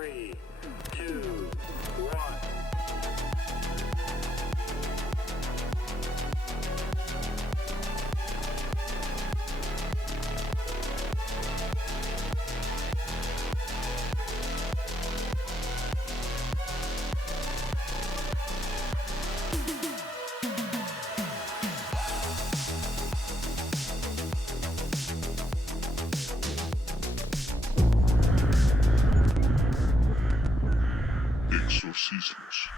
3, 2, 1. Exorcismos.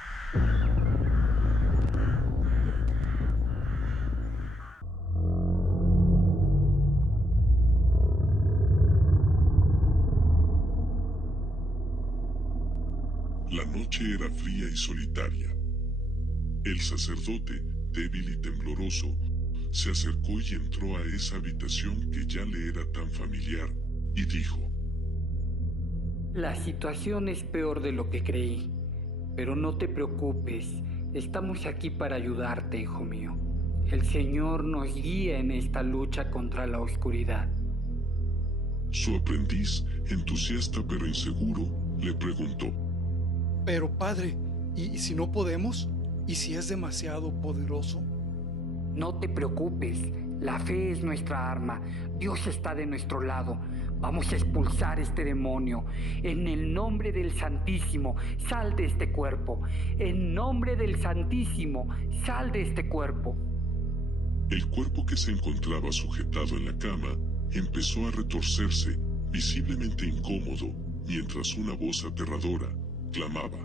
La noche era fría y solitaria. El sacerdote, débil y tembloroso, se acercó y entró a esa habitación que ya le era tan familiar y dijo: La situación es peor de lo que creí, pero no te preocupes, estamos aquí para ayudarte, hijo mío. El Señor nos guía en esta lucha contra la oscuridad. Su aprendiz, entusiasta pero inseguro, le preguntó: Pero padre, ¿y si no podemos? ¿Y si es demasiado poderoso? No te preocupes, la fe es nuestra arma, Dios está de nuestro lado. Vamos a expulsar este demonio. En el nombre del Santísimo, sal de este cuerpo. En nombre del Santísimo, sal de este cuerpo. El cuerpo que se encontraba sujetado en la cama empezó a retorcerse, visiblemente incómodo, mientras una voz aterradora clamaba: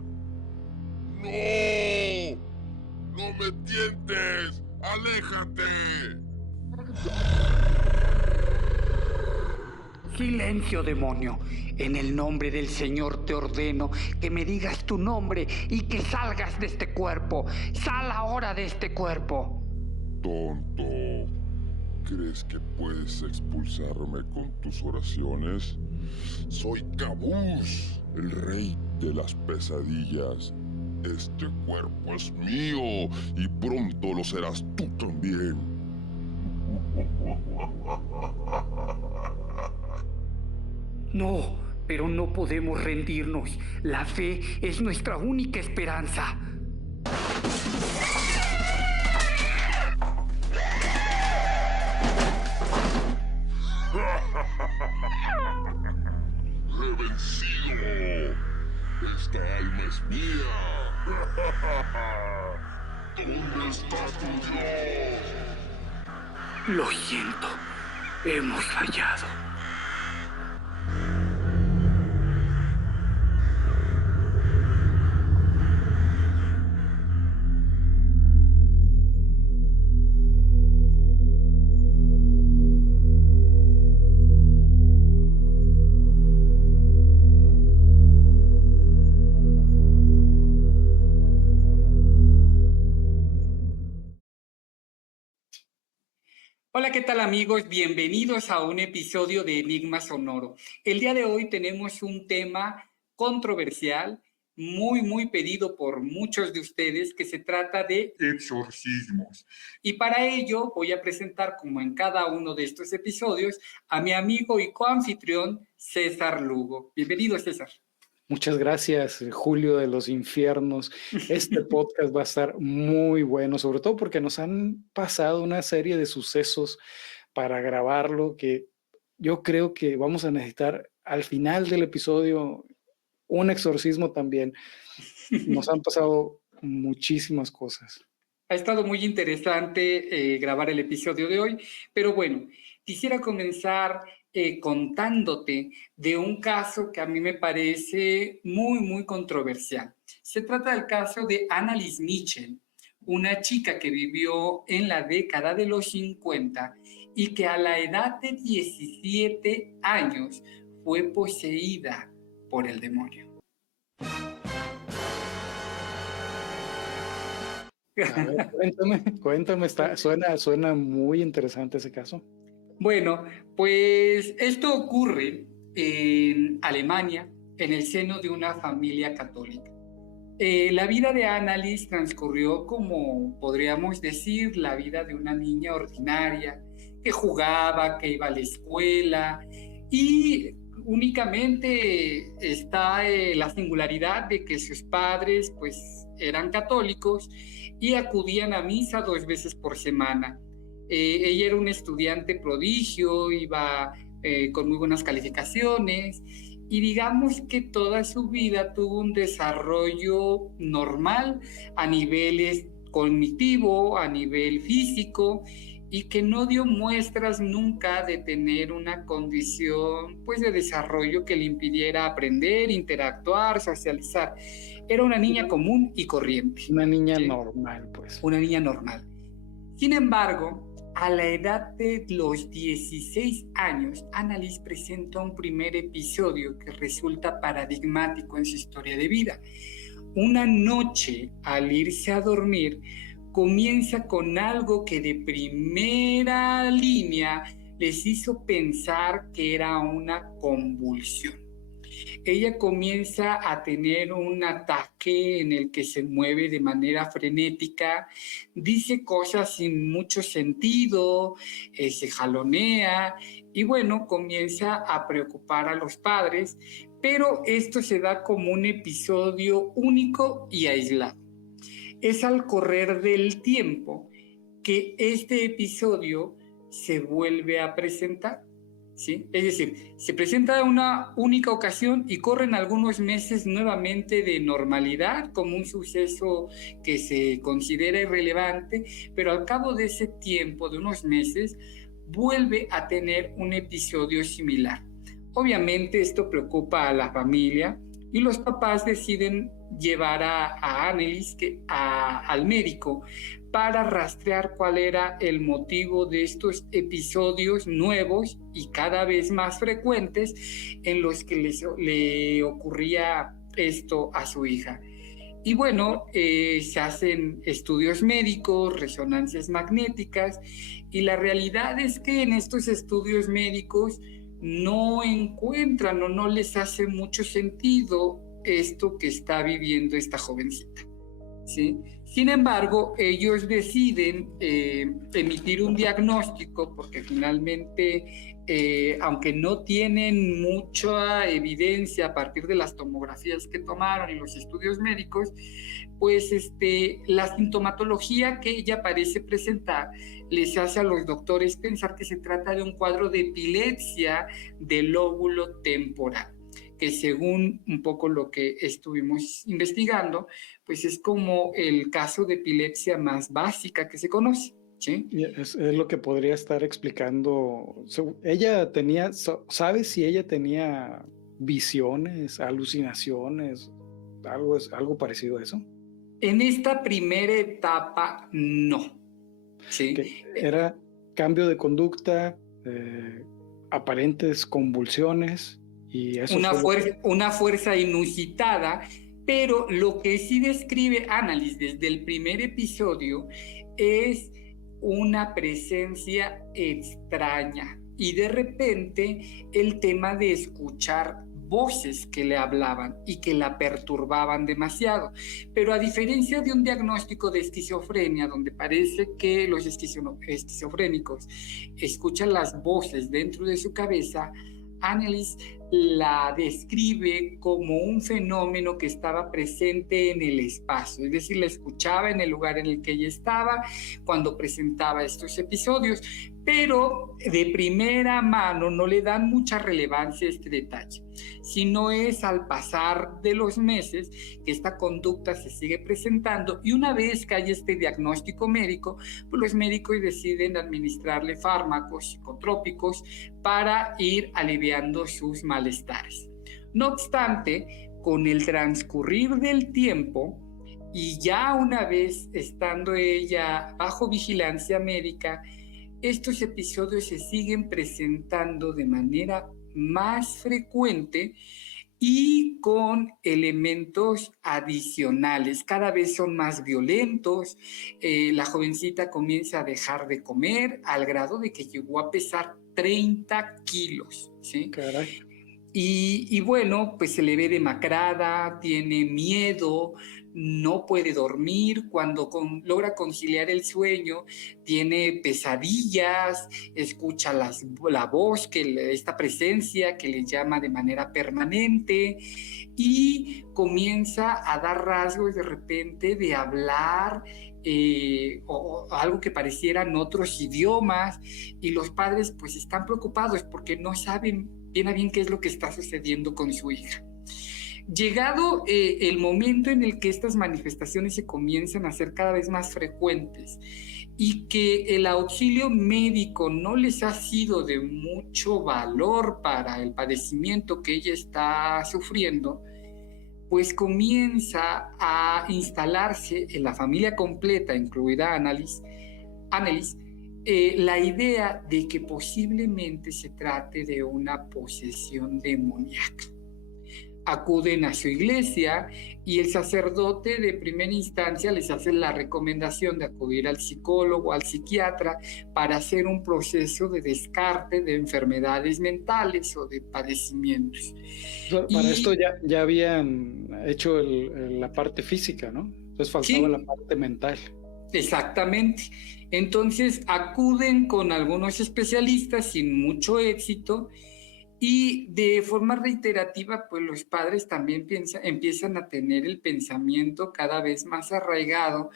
¡No! ¡No me tientes! ¡Aléjate! Silencio, demonio. En el nombre del Señor te ordeno que me digas tu nombre y que salgas de este cuerpo. Sal ahora de este cuerpo. Tonto, ¿crees que puedes expulsarme con tus oraciones? Soy Caboose, el rey de las pesadillas. Este cuerpo es mío y pronto lo serás tú también. No, pero no podemos rendirnos. La fe es nuestra única esperanza. ¡He vencido! ¡Esta alma es mía! ¿Dónde está tu Dios? Lo siento, hemos fallado. Hola, ¿qué tal amigos? Bienvenidos a un episodio de Enigma Sonoro. El día de hoy tenemos un tema controversial, muy pedido por muchos de ustedes, que se trata de exorcismos. Y para ello voy a presentar, como en cada uno de estos episodios, a mi amigo y coanfitrión César Lugo. Bienvenido, César. Muchas gracias, Julio de los infiernos. Este podcast va a estar muy bueno, sobre todo porque nos han pasado una serie de sucesos para grabarlo que yo creo que vamos a necesitar al final del episodio un exorcismo también. Nos han pasado muchísimas cosas. Ha estado muy interesante grabar el episodio de hoy, pero bueno, quisiera comenzar contándote de un caso que a mí me parece muy controversial. Se trata del caso de Annalise Mitchell, una chica que vivió en la década de los 50 y que a la edad de 17 años fue poseída por el demonio. A ver, cuéntame, suena muy interesante ese caso. Bueno, pues esto ocurre en Alemania, en el seno de una familia católica. La vida de Annalise transcurrió como podríamos decir la vida de una niña ordinaria, que jugaba, que iba a la escuela y únicamente está la singularidad de que sus padres pues eran católicos y acudían a misa 2 veces por semana. Ella era una estudiante prodigio, iba con muy buenas calificaciones y digamos que toda su vida tuvo un desarrollo normal a niveles cognitivo, a nivel físico, y que no dio muestras nunca de tener una condición pues de desarrollo que le impidiera aprender, interactuar, socializar. Era una niña común y corriente. Una niña ¿sí? normal, pues. Una niña normal. Sin embargo, a la edad de los 16 años, Annalise presenta un primer episodio que resulta paradigmático en su historia de vida. Una noche, al irse a dormir, comienza con algo que de primera línea les hizo pensar que era una convulsión. Ella comienza a tener un ataque en el que se mueve de manera frenética, dice cosas sin mucho sentido, se jalonea y bueno, comienza a preocupar a los padres, pero esto se da como un episodio único y aislado. Es al correr del tiempo que este episodio se vuelve a presentar. ¿Sí? Es decir, se presenta una única ocasión y corren algunos meses nuevamente de normalidad como un suceso que se considera irrelevante, pero al cabo de ese tiempo, de unos meses, vuelve a tener un episodio similar. Obviamente esto preocupa a la familia y los papás deciden llevar a Annalise al médico para rastrear cuál era el motivo de estos episodios nuevos y cada vez más frecuentes en los que le ocurría esto a su hija. Y bueno, se hacen estudios médicos, resonancias magnéticas, y la realidad es que en estos estudios médicos no encuentran o no les hace mucho sentido esto que está viviendo esta jovencita, ¿sí? Sin embargo, ellos deciden emitir un diagnóstico porque finalmente, aunque no tienen mucha evidencia a partir de las tomografías que tomaron y los estudios médicos, pues la sintomatología que ella parece presentar les hace a los doctores pensar que se trata de un cuadro de epilepsia del lóbulo temporal, que según un poco lo que estuvimos investigando, pues es como el caso de epilepsia más básica que se conoce, ¿sí? Es lo que podría estar explicando. Ella tenía, ¿sabes si ella tenía visiones, alucinaciones, algo parecido a eso? En esta primera etapa, no, ¿sí? Que era cambio de conducta, aparentes convulsiones. Y eso una fuerza inusitada, pero lo que sí describe Annalise desde el primer episodio es una presencia extraña y de repente el tema de escuchar voces que le hablaban y que la perturbaban demasiado. Pero a diferencia de un diagnóstico de esquizofrenia, donde parece que los esquizofrénicos escuchan las voces dentro de su cabeza, Annalise la describe como un fenómeno que estaba presente en el espacio, es decir, la escuchaba en el lugar en el que ella estaba cuando presentaba estos episodios, pero de primera mano no le dan mucha relevancia a este detalle, sino es al pasar de los meses que esta conducta se sigue presentando y una vez que hay este diagnóstico médico, pues los médicos deciden administrarle fármacos psicotrópicos para ir aliviando sus malestares. No obstante, con el transcurrir del tiempo y ya una vez estando ella bajo vigilancia médica, estos episodios se siguen presentando de manera más frecuente y con elementos adicionales. Cada vez son más violentos. La jovencita comienza a dejar de comer al grado de que llegó a pesar 30 kilos, ¿sí? Caray. Y bueno, pues se le ve demacrada, tiene miedo, no puede dormir, cuando logra conciliar el sueño, tiene pesadillas, escucha la voz, esta presencia que le llama de manera permanente y comienza a dar rasgos de repente de hablar o algo que parecieran otros idiomas, y los padres pues están preocupados porque no saben bien a bien qué es lo que está sucediendo con su hija. Llegado el momento en el que estas manifestaciones se comienzan a hacer cada vez más frecuentes y que el auxilio médico no les ha sido de mucho valor para el padecimiento que ella está sufriendo, pues comienza a instalarse en la familia completa, incluida Annelies, la idea de que posiblemente se trate de una posesión demoníaca. Acuden a su iglesia y el sacerdote de primera instancia les hace la recomendación de acudir al psicólogo, al psiquiatra, para hacer un proceso de descarte de enfermedades mentales o de padecimientos. Para esto ya habían hecho la parte física, ¿no? Entonces faltaba la parte mental. Exactamente. Entonces acuden con algunos especialistas sin mucho éxito, y de forma reiterativa, pues los padres también empiezan a tener el pensamiento cada vez más arraigado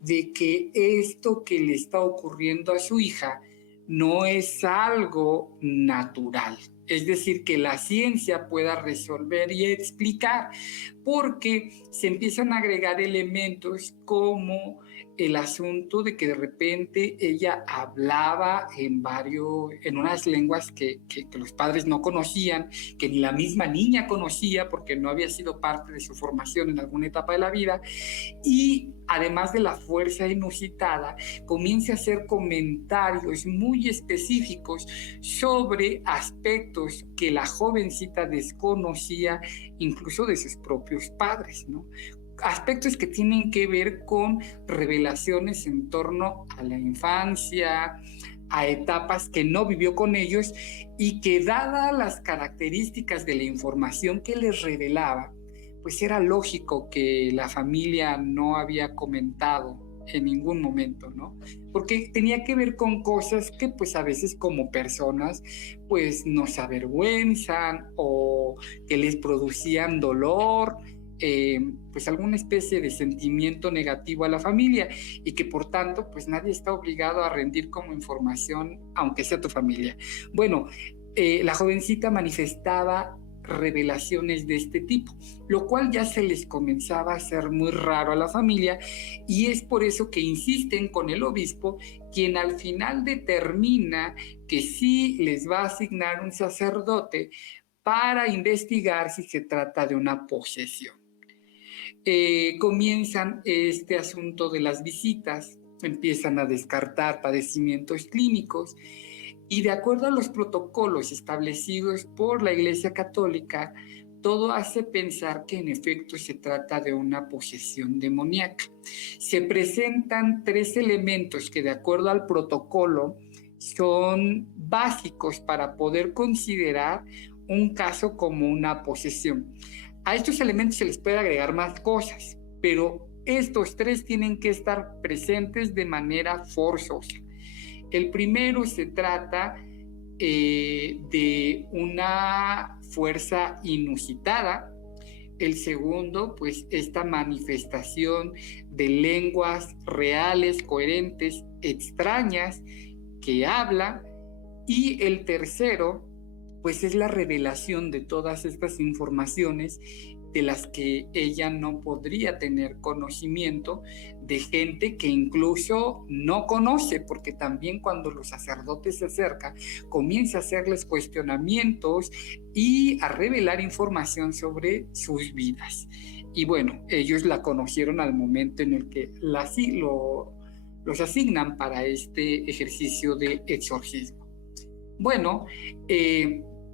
de que esto que le está ocurriendo a su hija no es algo natural. Es decir, que la ciencia pueda resolver y explicar, porque se empiezan a agregar elementos como el asunto de que de repente ella hablaba en unas lenguas que los padres no conocían, que ni la misma niña conocía porque no había sido parte de su formación en alguna etapa de la vida, y además de la fuerza inusitada, comienza a hacer comentarios muy específicos sobre aspectos que la jovencita desconocía, incluso de sus propios padres, ¿no? Aspectos que tienen que ver con revelaciones en torno a la infancia, a etapas que no vivió con ellos, y que dadas las características de la información que les revelaba, pues era lógico que la familia no había comentado en ningún momento, ¿no? Porque tenía que ver con cosas que pues a veces como personas pues nos avergüenzan o que les producían dolor, pues alguna especie de sentimiento negativo a la familia, y que por tanto pues nadie está obligado a rendir como información aunque sea tu familia. Bueno, la jovencita manifestaba revelaciones de este tipo, lo cual ya se les comenzaba a hacer muy raro a la familia, y es por eso que insisten con el obispo, quien al final determina que sí les va a asignar un sacerdote para investigar si se trata de una posesión. Comienzan este asunto de las visitas, empiezan a descartar padecimientos clínicos, y de acuerdo a los protocolos establecidos por la Iglesia Católica, todo hace pensar que en efecto se trata de una posesión demoníaca. Se presentan 3 elementos que de acuerdo al protocolo son básicos para poder considerar un caso como una posesión. A estos elementos se les puede agregar más cosas, pero estos 3 tienen que estar presentes de manera forzosa. El primero se trata de una fuerza inusitada. El segundo, pues esta manifestación de lenguas reales, coherentes, extrañas, que habla. Y el tercero, pues es la revelación de todas estas informaciones de las que ella no podría tener conocimiento, de gente que incluso no conoce, porque también cuando los sacerdotes se acercan, comienza a hacerles cuestionamientos y a revelar información sobre sus vidas. Y bueno, ellos la conocieron al momento en el que los asignan para este ejercicio de exorcismo. Bueno,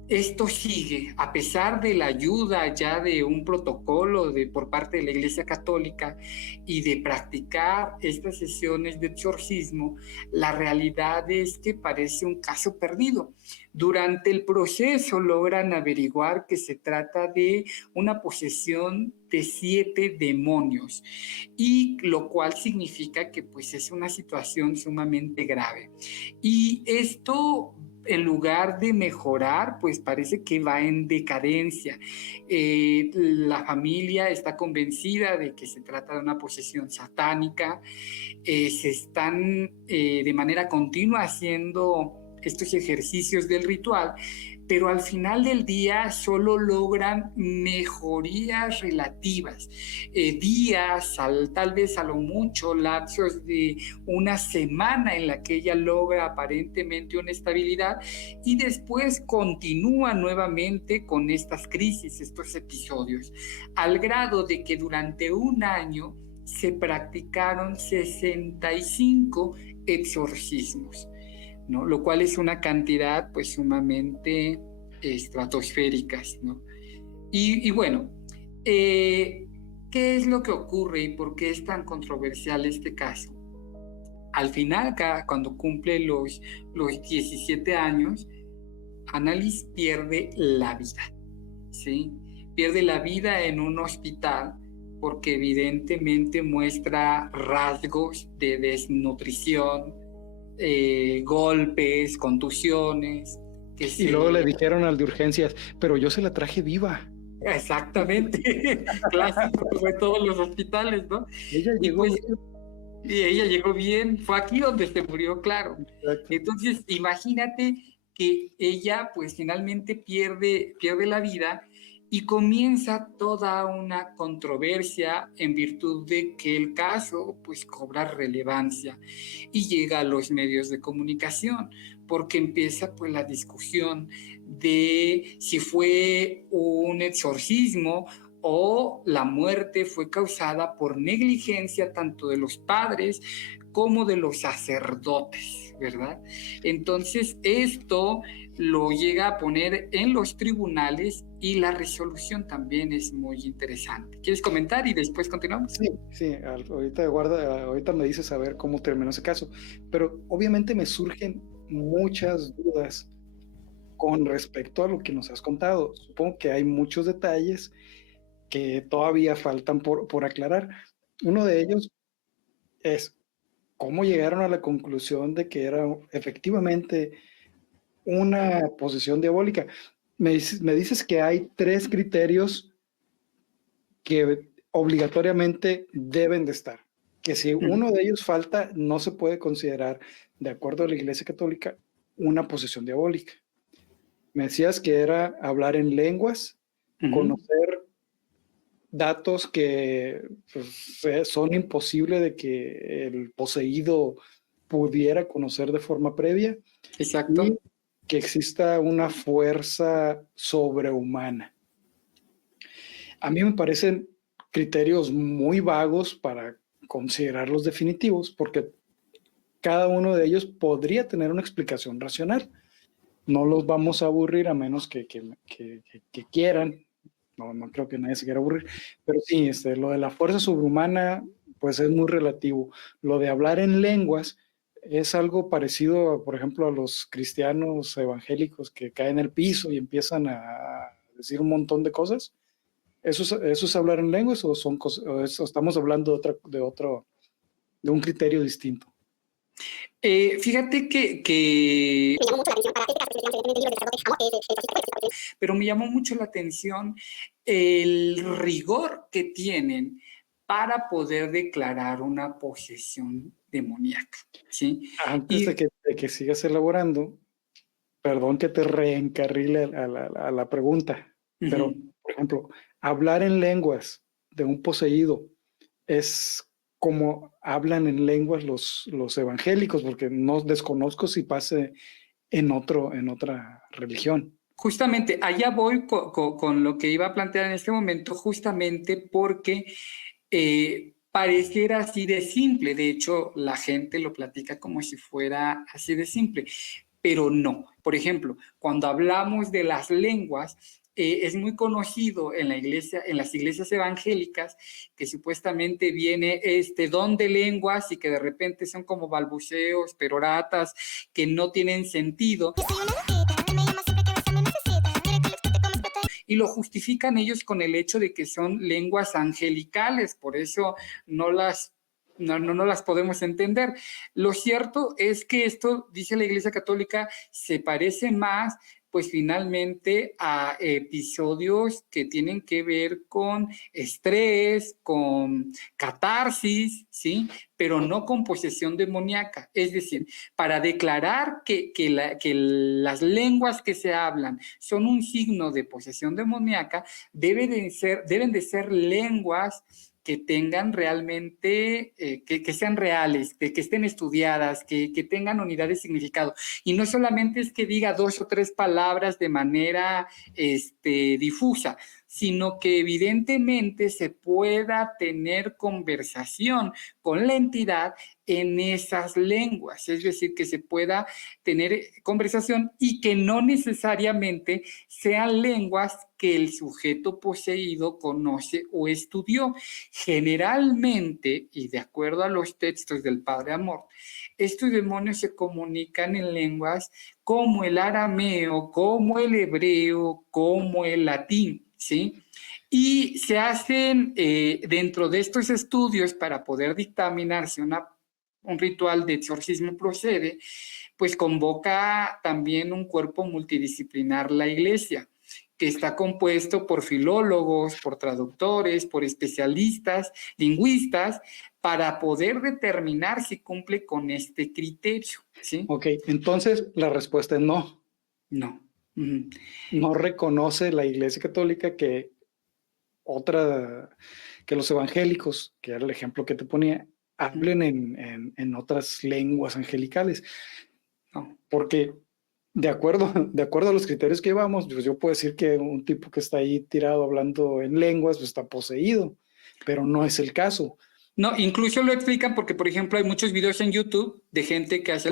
esto sigue, a pesar de la ayuda ya de un protocolo por parte de la Iglesia Católica y de practicar estas sesiones de exorcismo, la realidad es que parece un caso perdido. Durante el proceso logran averiguar que se trata de una posesión de 7 demonios, y lo cual significa que pues es una situación sumamente grave. Y esto, en lugar de mejorar, pues parece que va en decadencia. La familia está convencida de que se trata de una posesión satánica. Se están de manera continua haciendo estos ejercicios del ritual, pero al final del día solo logran mejorías relativas, días, tal vez a lo mucho, lapsos de una semana en la que ella logra aparentemente una estabilidad, y después continúa nuevamente con estas crisis, estos episodios, al grado de que durante un año se practicaron 65 exorcismos, ¿no? Lo cual es una cantidad pues sumamente estratosférica, ¿no? Y bueno, ¿qué es lo que ocurre y por qué es tan controversial este caso? Al final, cuando cumple los 17 años, Annalise pierde la vida, ¿sí? Pierde la vida en un hospital porque evidentemente muestra rasgos de desnutrición, golpes, contusiones. Y luego le dijeron al de urgencias, pero yo se la traje viva. Exactamente, clásico de todos los hospitales, ¿no? Ella llegó pues, bien. Y ella llegó bien, fue aquí donde se murió, claro. Exacto. Entonces, imagínate que ella pues finalmente pierde la vida, y comienza toda una controversia en virtud de que el caso pues cobra relevancia y llega a los medios de comunicación, porque empieza pues la discusión de si fue un exorcismo o la muerte fue causada por negligencia tanto de los padres como de los sacerdotes, ¿verdad? Entonces esto lo llega a poner en los tribunales, y la resolución también es muy interesante. ¿Quieres comentar y después continuamos? Sí, ahorita me dices a ver cómo terminó ese caso, pero obviamente me surgen muchas dudas con respecto a lo que nos has contado. Supongo que hay muchos detalles que todavía faltan por aclarar. Uno de ellos es cómo llegaron a la conclusión de que era efectivamente una posesión diabólica. Me dices que hay 3 criterios que obligatoriamente deben de estar, que si uno de ellos falta, no se puede considerar, de acuerdo a la Iglesia Católica, una posesión diabólica. Me decías que era hablar en lenguas, conocer datos que pues, son imposibles de que el poseído pudiera conocer de forma previa. Exacto. Y que exista una fuerza sobrehumana. A mí me parecen criterios muy vagos para considerarlos definitivos, porque cada uno de ellos podría tener una explicación racional. No los vamos a aburrir a menos que quieran. No creo que nadie se quiera aburrir, pero sí, lo de la fuerza sobrehumana pues es muy relativo. Lo de hablar en lenguas es algo parecido, por ejemplo, a los cristianos evangélicos que caen al piso y empiezan a decir un montón de cosas. ¿Eso es hablar en lenguas o son cosas, o estamos hablando de un criterio distinto? Fíjate que me llamó mucho la atención el rigor que tienen para poder declarar una posesión demoníaca, ¿sí? Antes de que sigas elaborando, perdón que te reencarrile a la pregunta, pero, por ejemplo, hablar en lenguas de un poseído es como hablan en lenguas los evangélicos, porque no desconozco si pase en otra religión. Justamente, allá voy con lo que iba a plantear en este momento, justamente porque pareciera así de simple. De hecho, la gente lo platica como si fuera así de simple. pero no. Por ejemplo, cuando hablamos de las lenguas, es muy conocido en la iglesia, en las iglesias evangélicas, que supuestamente viene este don de lenguas y que de repente son como balbuceos, peroratas, que no tienen sentido. Y lo justifican ellos con el hecho de que son lenguas angelicales, por eso no las podemos entender. Lo cierto es que esto, dice la Iglesia Católica, se parece más, pues finalmente, a episodios que tienen que ver con estrés, con catarsis, ¿sí? Pero no con posesión demoníaca. Es decir, para declarar que las lenguas que se hablan son un signo de posesión demoníaca, deben de ser lenguas que tengan realmente, que sean reales, que estén estudiadas, que tengan unidad de significado. Y no solamente es que diga 2 o 3 palabras de manera difusa, sino que evidentemente se pueda tener conversación con la entidad en esas lenguas, es decir, que se pueda tener conversación y que no necesariamente sean lenguas que el sujeto poseído conoce o estudió. Generalmente, y de acuerdo a los textos del Padre Amor, estos demonios se comunican en lenguas como el arameo, como el hebreo, como el latín, ¿sí? Y se hacen dentro de estos estudios para poder dictaminar si un ritual de exorcismo procede, pues convoca también un cuerpo multidisciplinar la Iglesia, que está compuesto por filólogos, por traductores, por especialistas, lingüistas, para poder determinar si cumple con este criterio, ¿sí? Ok, entonces la respuesta es no. No. Uh-huh. No reconoce la Iglesia Católica que los evangélicos, que era el ejemplo que te ponía, hablen en otras lenguas angelicales. No. Porque de acuerdo a los criterios que llevamos, pues yo puedo decir que un tipo que está ahí tirado hablando en lenguas pues está poseído, pero no es el caso. No, incluso lo explican porque, por ejemplo, hay muchos videos en YouTube de gente que hace,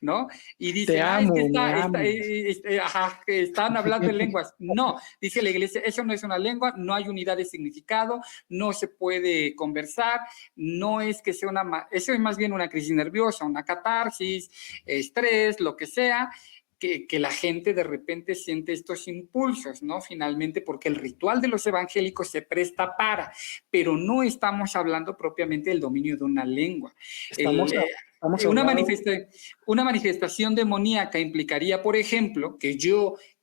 ¿no? Y dicen, es que que están hablando en lenguas. No, dice la Iglesia, eso no es una lengua, no hay unidad de significado, no se puede conversar, no es que sea eso es más bien una crisis nerviosa, una catarsis, estrés, lo que sea. Que la gente de repente siente estos impulsos, ¿no? Finalmente, porque el ritual de los evangélicos se presta para, pero no estamos hablando propiamente del dominio de una lengua. Una manifestación demoníaca implicaría, por ejemplo, que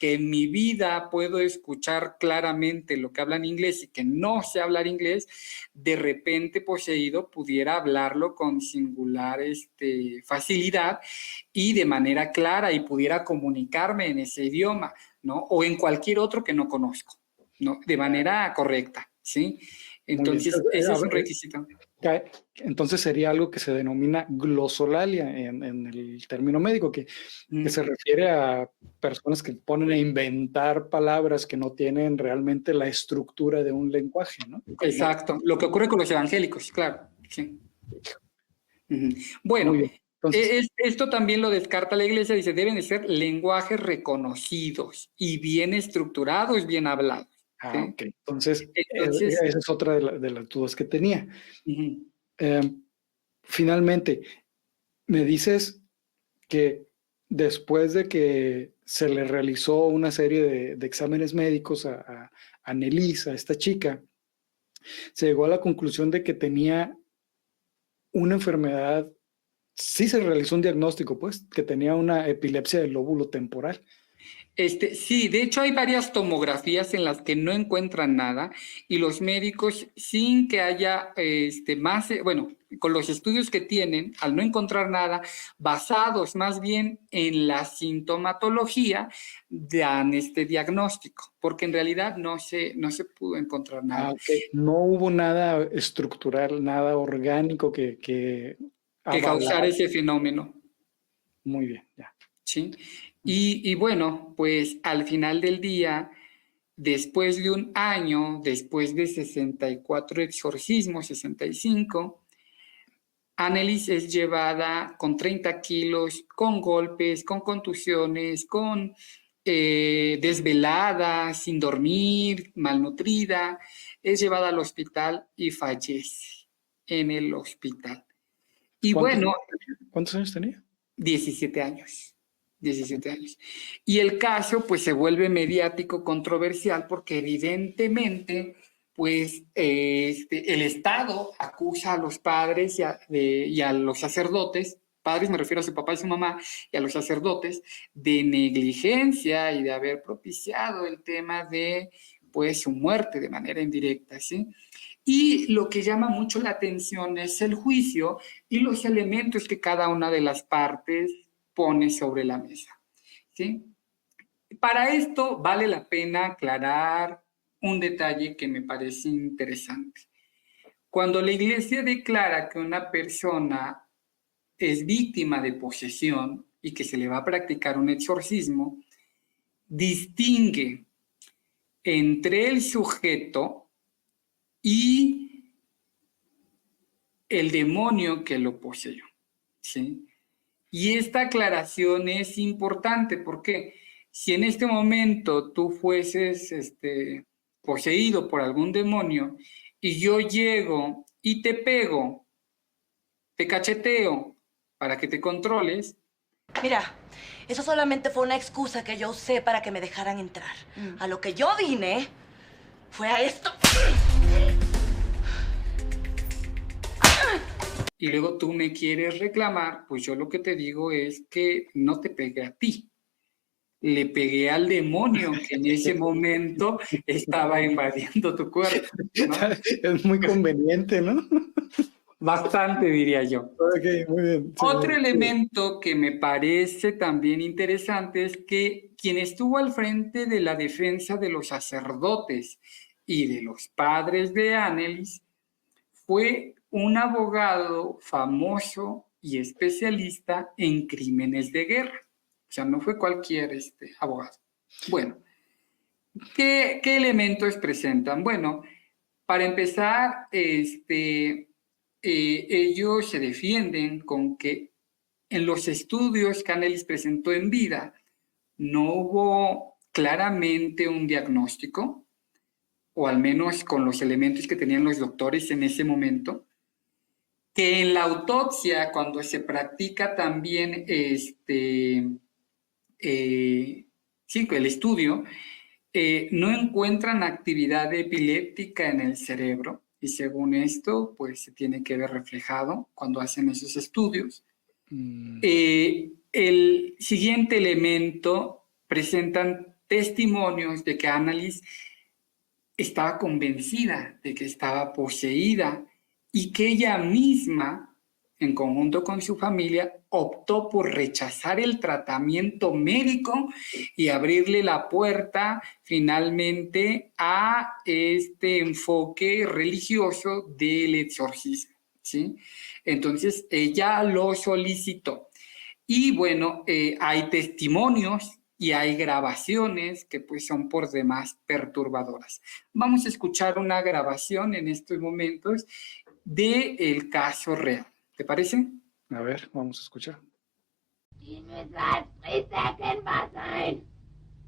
en mi vida puedo escuchar claramente lo que hablan inglés y que no sé hablar inglés, de repente poseído pudiera hablarlo con singular facilidad y de manera clara y pudiera comunicarme en ese idioma, ¿no? O en cualquier otro que no conozco, ¿no? De manera correcta, ¿sí? Entonces, ese es un requisito. Entonces sería algo que se denomina glosolalia en el término médico, que se refiere a personas que ponen a inventar palabras que no tienen realmente la estructura de un lenguaje, ¿no? Exacto, lo que ocurre con los evangélicos, claro. Sí. Bueno, entonces, esto también lo descarta la Iglesia, dice, deben de ser lenguajes reconocidos y bien estructurados, bien hablados. ¿sí? Ok, entonces esa es otra de las dudas que tenía. Finalmente, me dices que después de que se le realizó una serie de exámenes médicos a Nelisa, a esta chica, se llegó a la conclusión de que tenía una enfermedad, sí se realizó un diagnóstico, pues, que tenía una epilepsia del lóbulo temporal. Sí, de hecho hay varias tomografías en las que no encuentran nada y los médicos, sin que haya con los estudios que tienen, al no encontrar nada, basados más bien en la sintomatología, dan este diagnóstico, porque en realidad no se pudo encontrar nada. Okay. No hubo nada estructural, nada orgánico que causara ese fenómeno. Muy bien, ya. Sí. Y bueno, pues al final del día, después de un año, después de 64 exorcismos, 65, Annelies es llevada con 30 kilos, con golpes, con contusiones, con desvelada, sin dormir, malnutrida. Es llevada al hospital y fallece en el hospital. Y bueno, ¿Cuántos años tenía? 17 años. 17 años. Y el caso pues se vuelve mediático, controversial, porque evidentemente pues el Estado acusa a los padres y a los sacerdotes, padres me refiero a su papá y su mamá, y a los sacerdotes, de negligencia y de haber propiciado el tema de pues su muerte de manera indirecta, ¿sí? Y lo que llama mucho la atención es el juicio y los elementos que cada una de las partes pone sobre la mesa, ¿sí? Para esto vale la pena aclarar un detalle que me parece interesante. Cuando la Iglesia declara que una persona es víctima de posesión y que se le va a practicar un exorcismo, distingue entre el sujeto y el demonio que lo poseyó, ¿sí? Y esta aclaración es importante porque si en este momento tú fueses poseído por algún demonio y yo llego y te pego, te cacheteo para que te controles. Mira, eso solamente fue una excusa que yo usé para que me dejaran entrar. A lo que yo vine fue a esto. Y luego tú me quieres reclamar, pues yo lo que te digo es que no te pegué a ti. Le pegué al demonio que en ese momento estaba invadiendo tu cuerpo, ¿no? Es muy conveniente, ¿no? Bastante, diría yo. Ok, muy bien. Sí, Otro sí. elemento que me parece también interesante es que quien estuvo al frente de la defensa de los sacerdotes y de los padres de Annelies fue un abogado famoso y especialista en crímenes de guerra. O sea, no fue cualquier abogado. Bueno, ¿qué elementos presentan? Bueno, para empezar, ellos se defienden con que en los estudios que Annelies presentó en vida no hubo claramente un diagnóstico, o al menos con los elementos que tenían los doctores en ese momento, que en la autopsia, cuando se practica también el estudio, no encuentran actividad epiléptica en el cerebro y según esto, pues se tiene que ver reflejado cuando hacen esos estudios. El siguiente elemento presentan testimonios de que Annelies estaba convencida de que estaba poseída y que ella misma, en conjunto con su familia, optó por rechazar el tratamiento médico y abrirle la puerta finalmente a este enfoque religioso del exorcismo, ¿sí? Entonces, ella lo solicitó. Y bueno, hay testimonios y hay grabaciones que pues son por demás perturbadoras. Vamos a escuchar una grabación en estos momentos del caso real. ¿Te parece? A ver, vamos a escuchar. Die müssen als Priester erkennbar sein.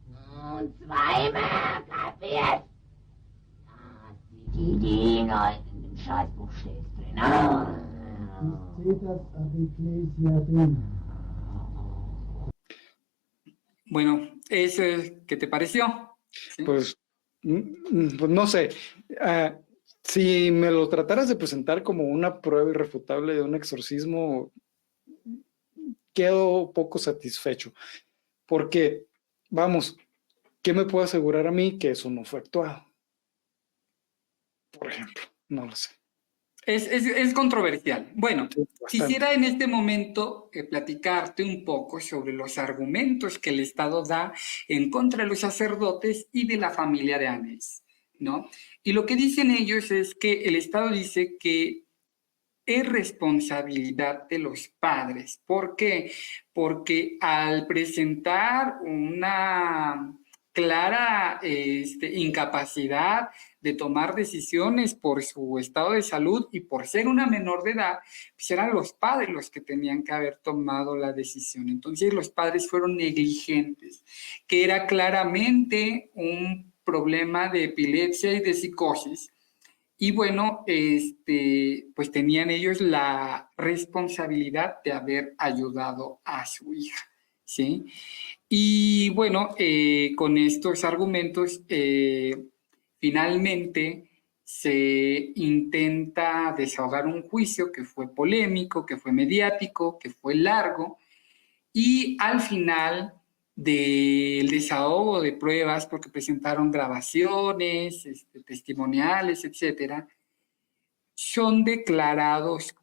Und zweimal kapiert. Die noch in dem Scheißbuch steht drin. Citas ad Ecclesia drin. Bueno, ¿eso qué te pareció? ¿Sí? Pues no sé. Si me lo trataras de presentar como una prueba irrefutable de un exorcismo, quedo poco satisfecho. Porque, vamos, ¿qué me puede asegurar a mí que eso no fue actuado? Por ejemplo, no lo sé. Es controversial. Bueno, Sí, bastante. quisiera en este momento platicarte un poco sobre los argumentos que el Estado da en contra de los sacerdotes y de la familia de Annelies, ¿no? Y lo que dicen ellos es que el Estado dice que es responsabilidad de los padres. ¿Por qué? Porque al presentar una clara incapacidad de tomar decisiones por su estado de salud y por ser una menor de edad, pues eran los padres los que tenían que haber tomado la decisión. Entonces los padres fueron negligentes, que era claramente un problema de epilepsia y de psicosis. Y bueno, pues tenían ellos la responsabilidad de haber ayudado a su hija, ¿sí? Y bueno, con estos argumentos, finalmente se intenta desahogar un juicio que fue polémico, que fue mediático, que fue largo, y al final del desahogo de pruebas, porque presentaron grabaciones, testimoniales, etcétera, son declarados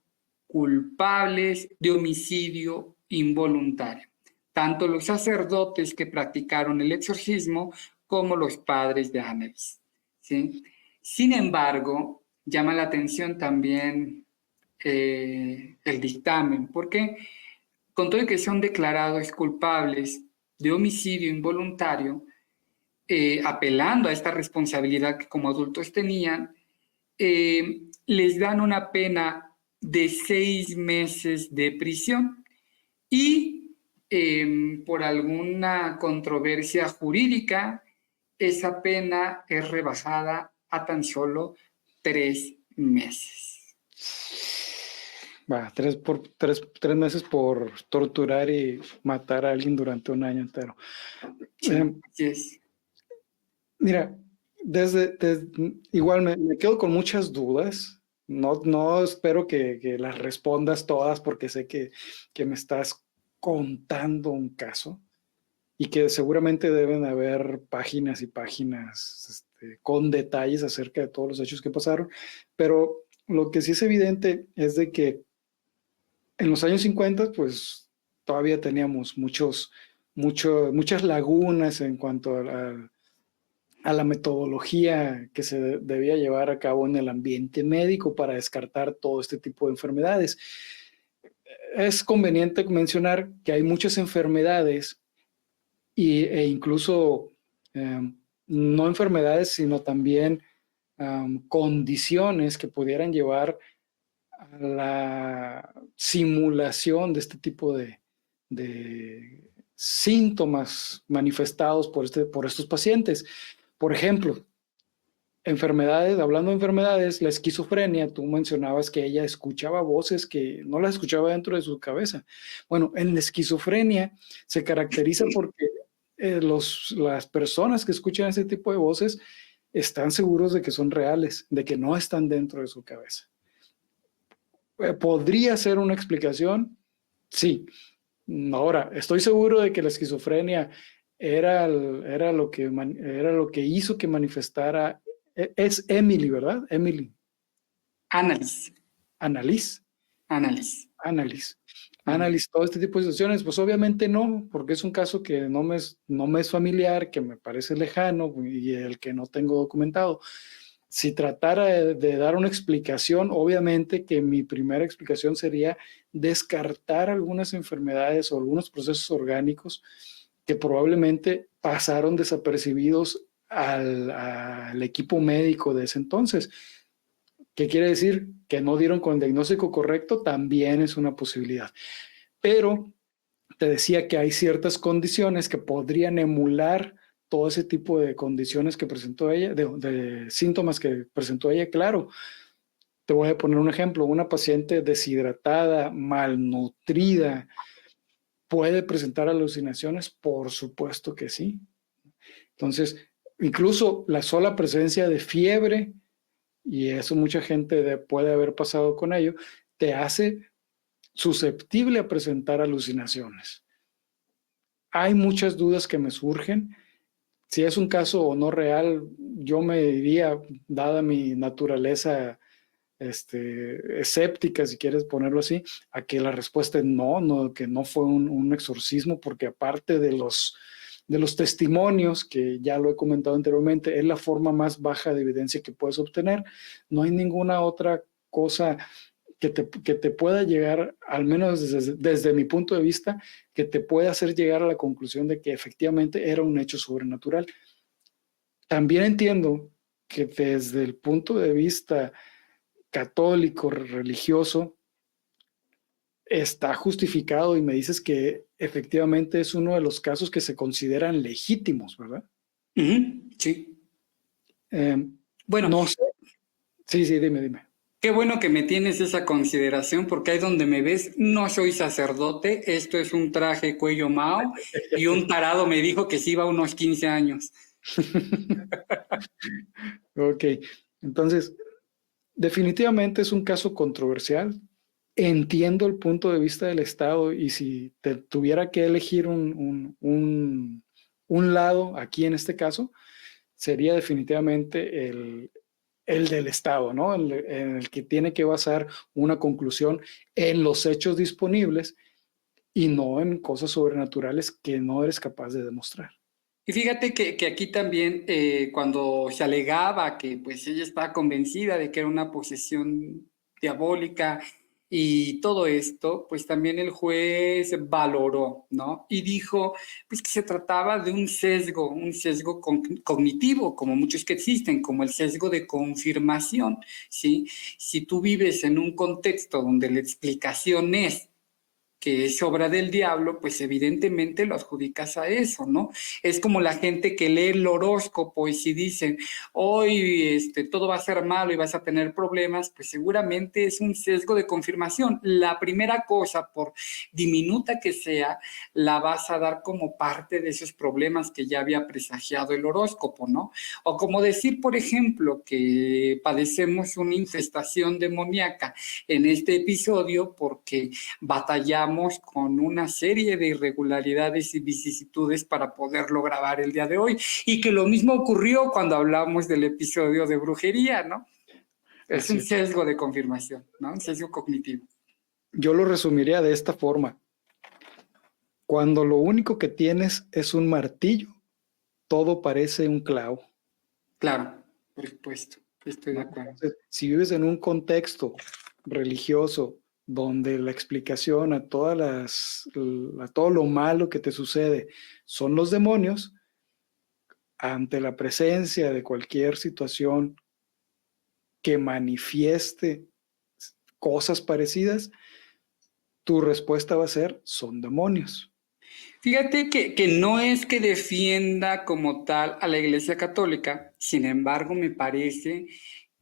culpables de homicidio involuntario, tanto los sacerdotes que practicaron el exorcismo como los padres de Anneliese, ¿sí? Sin embargo, llama la atención también el dictamen, porque con todo que son declarados culpables de homicidio involuntario, apelando a esta responsabilidad que como adultos tenían, les dan una pena de 6 meses de prisión y por alguna controversia jurídica, esa pena es rebajada a tan solo 3 meses. Va, 3 meses por torturar y matar a alguien durante un año entero. Yes. Mira, igual me quedo con muchas dudas. No espero que las respondas todas porque sé que me estás contando un caso y que seguramente deben haber páginas y páginas con detalles acerca de todos los hechos que pasaron, pero lo que sí es evidente es de que en los años 50, pues todavía teníamos muchas lagunas en cuanto a la metodología que se debía llevar a cabo en el ambiente médico para descartar todo este tipo de enfermedades. Es conveniente mencionar que hay muchas enfermedades e incluso no enfermedades, sino también condiciones que pudieran llevar a la simulación de este tipo de síntomas manifestados por estos pacientes. Por ejemplo, hablando de enfermedades, la esquizofrenia, tú mencionabas que ella escuchaba voces que no las escuchaba dentro de su cabeza. Bueno, en la esquizofrenia se caracteriza porque las personas que escuchan ese tipo de voces están seguros de que son reales, de que no están dentro de su cabeza. ¿Podría ser una explicación? Sí. Ahora, estoy seguro de que la esquizofrenia era lo que hizo que manifestara. Es Emily, ¿verdad? Emily. Anneliese. Anneliese, todo este tipo de situaciones, pues obviamente no, porque es un caso que no me es familiar, que me parece lejano y el que no tengo documentado. Si tratara de dar una explicación, obviamente que mi primera explicación sería descartar algunas enfermedades o algunos procesos orgánicos que probablemente pasaron desapercibidos al equipo médico de ese entonces. ¿Qué quiere decir? Que no dieron con el diagnóstico correcto, también es una posibilidad. Pero te decía que hay ciertas condiciones que podrían emular todo ese tipo de condiciones que presentó ella, de síntomas que presentó ella. Claro, te voy a poner un ejemplo. Una paciente deshidratada, malnutrida, ¿puede presentar alucinaciones? Por supuesto que sí. Entonces, incluso la sola presencia de fiebre, y eso mucha gente puede haber pasado con ello, te hace susceptible a presentar alucinaciones. Hay muchas dudas que me surgen. Si es un caso o no real, yo me diría, dada mi naturaleza escéptica, si quieres ponerlo así, a que la respuesta es no, que no fue un exorcismo, porque aparte de los testimonios, que ya lo he comentado anteriormente, es la forma más baja de evidencia que puedes obtener. No hay ninguna otra cosa que te pueda llegar, al menos desde mi punto de vista, que te pueda hacer llegar a la conclusión de que efectivamente era un hecho sobrenatural. También entiendo que desde el punto de vista católico, religioso, está justificado y me dices que efectivamente es uno de los casos que se consideran legítimos, ¿verdad? Sí. Bueno, no sé. Sí, dime. Qué bueno que me tienes esa consideración, porque ahí donde me ves, no soy sacerdote, esto es un traje cuello Mao, y un tarado me dijo que sí iba a unos 15 años. Ok, entonces, definitivamente es un caso controversial. Entiendo el punto de vista del Estado y si te tuviera que elegir un lado aquí en este caso, sería definitivamente el del Estado, ¿no? En el que tiene que basar una conclusión en los hechos disponibles y no en cosas sobrenaturales que no eres capaz de demostrar. Y fíjate que aquí también, cuando se alegaba que pues ella estaba convencida de que era una posesión diabólica y todo esto, pues también el juez valoró, ¿no? Y dijo, pues que se trataba de un sesgo cognitivo, como muchos que existen, como el sesgo de confirmación, ¿sí? Si tú vives en un contexto donde la explicación es que es obra del diablo, pues evidentemente lo adjudicas a eso, ¿no? Es como la gente que lee el horóscopo y si dicen, hoy todo va a ser malo y vas a tener problemas, pues seguramente es un sesgo de confirmación. La primera cosa, por diminuta que sea, la vas a dar como parte de esos problemas que ya había presagiado el horóscopo, ¿no? O como decir, por ejemplo, que padecemos una infestación demoníaca en este episodio porque batallamos con una serie de irregularidades y vicisitudes para poderlo grabar el día de hoy, y que lo mismo ocurrió cuando hablamos del episodio de brujería, ¿no? Es un sesgo de confirmación, ¿no? Un sesgo cognitivo. Yo lo resumiría de esta forma. Cuando lo único que tienes es un martillo, todo parece un clavo. Claro, por supuesto, estoy de acuerdo. Entonces, si vives en un contexto religioso donde la explicación a todo lo malo que te sucede son los demonios, ante la presencia de cualquier situación que manifieste cosas parecidas, tu respuesta va a ser, son demonios. Fíjate que no es que defienda como tal a la Iglesia Católica, sin embargo me parece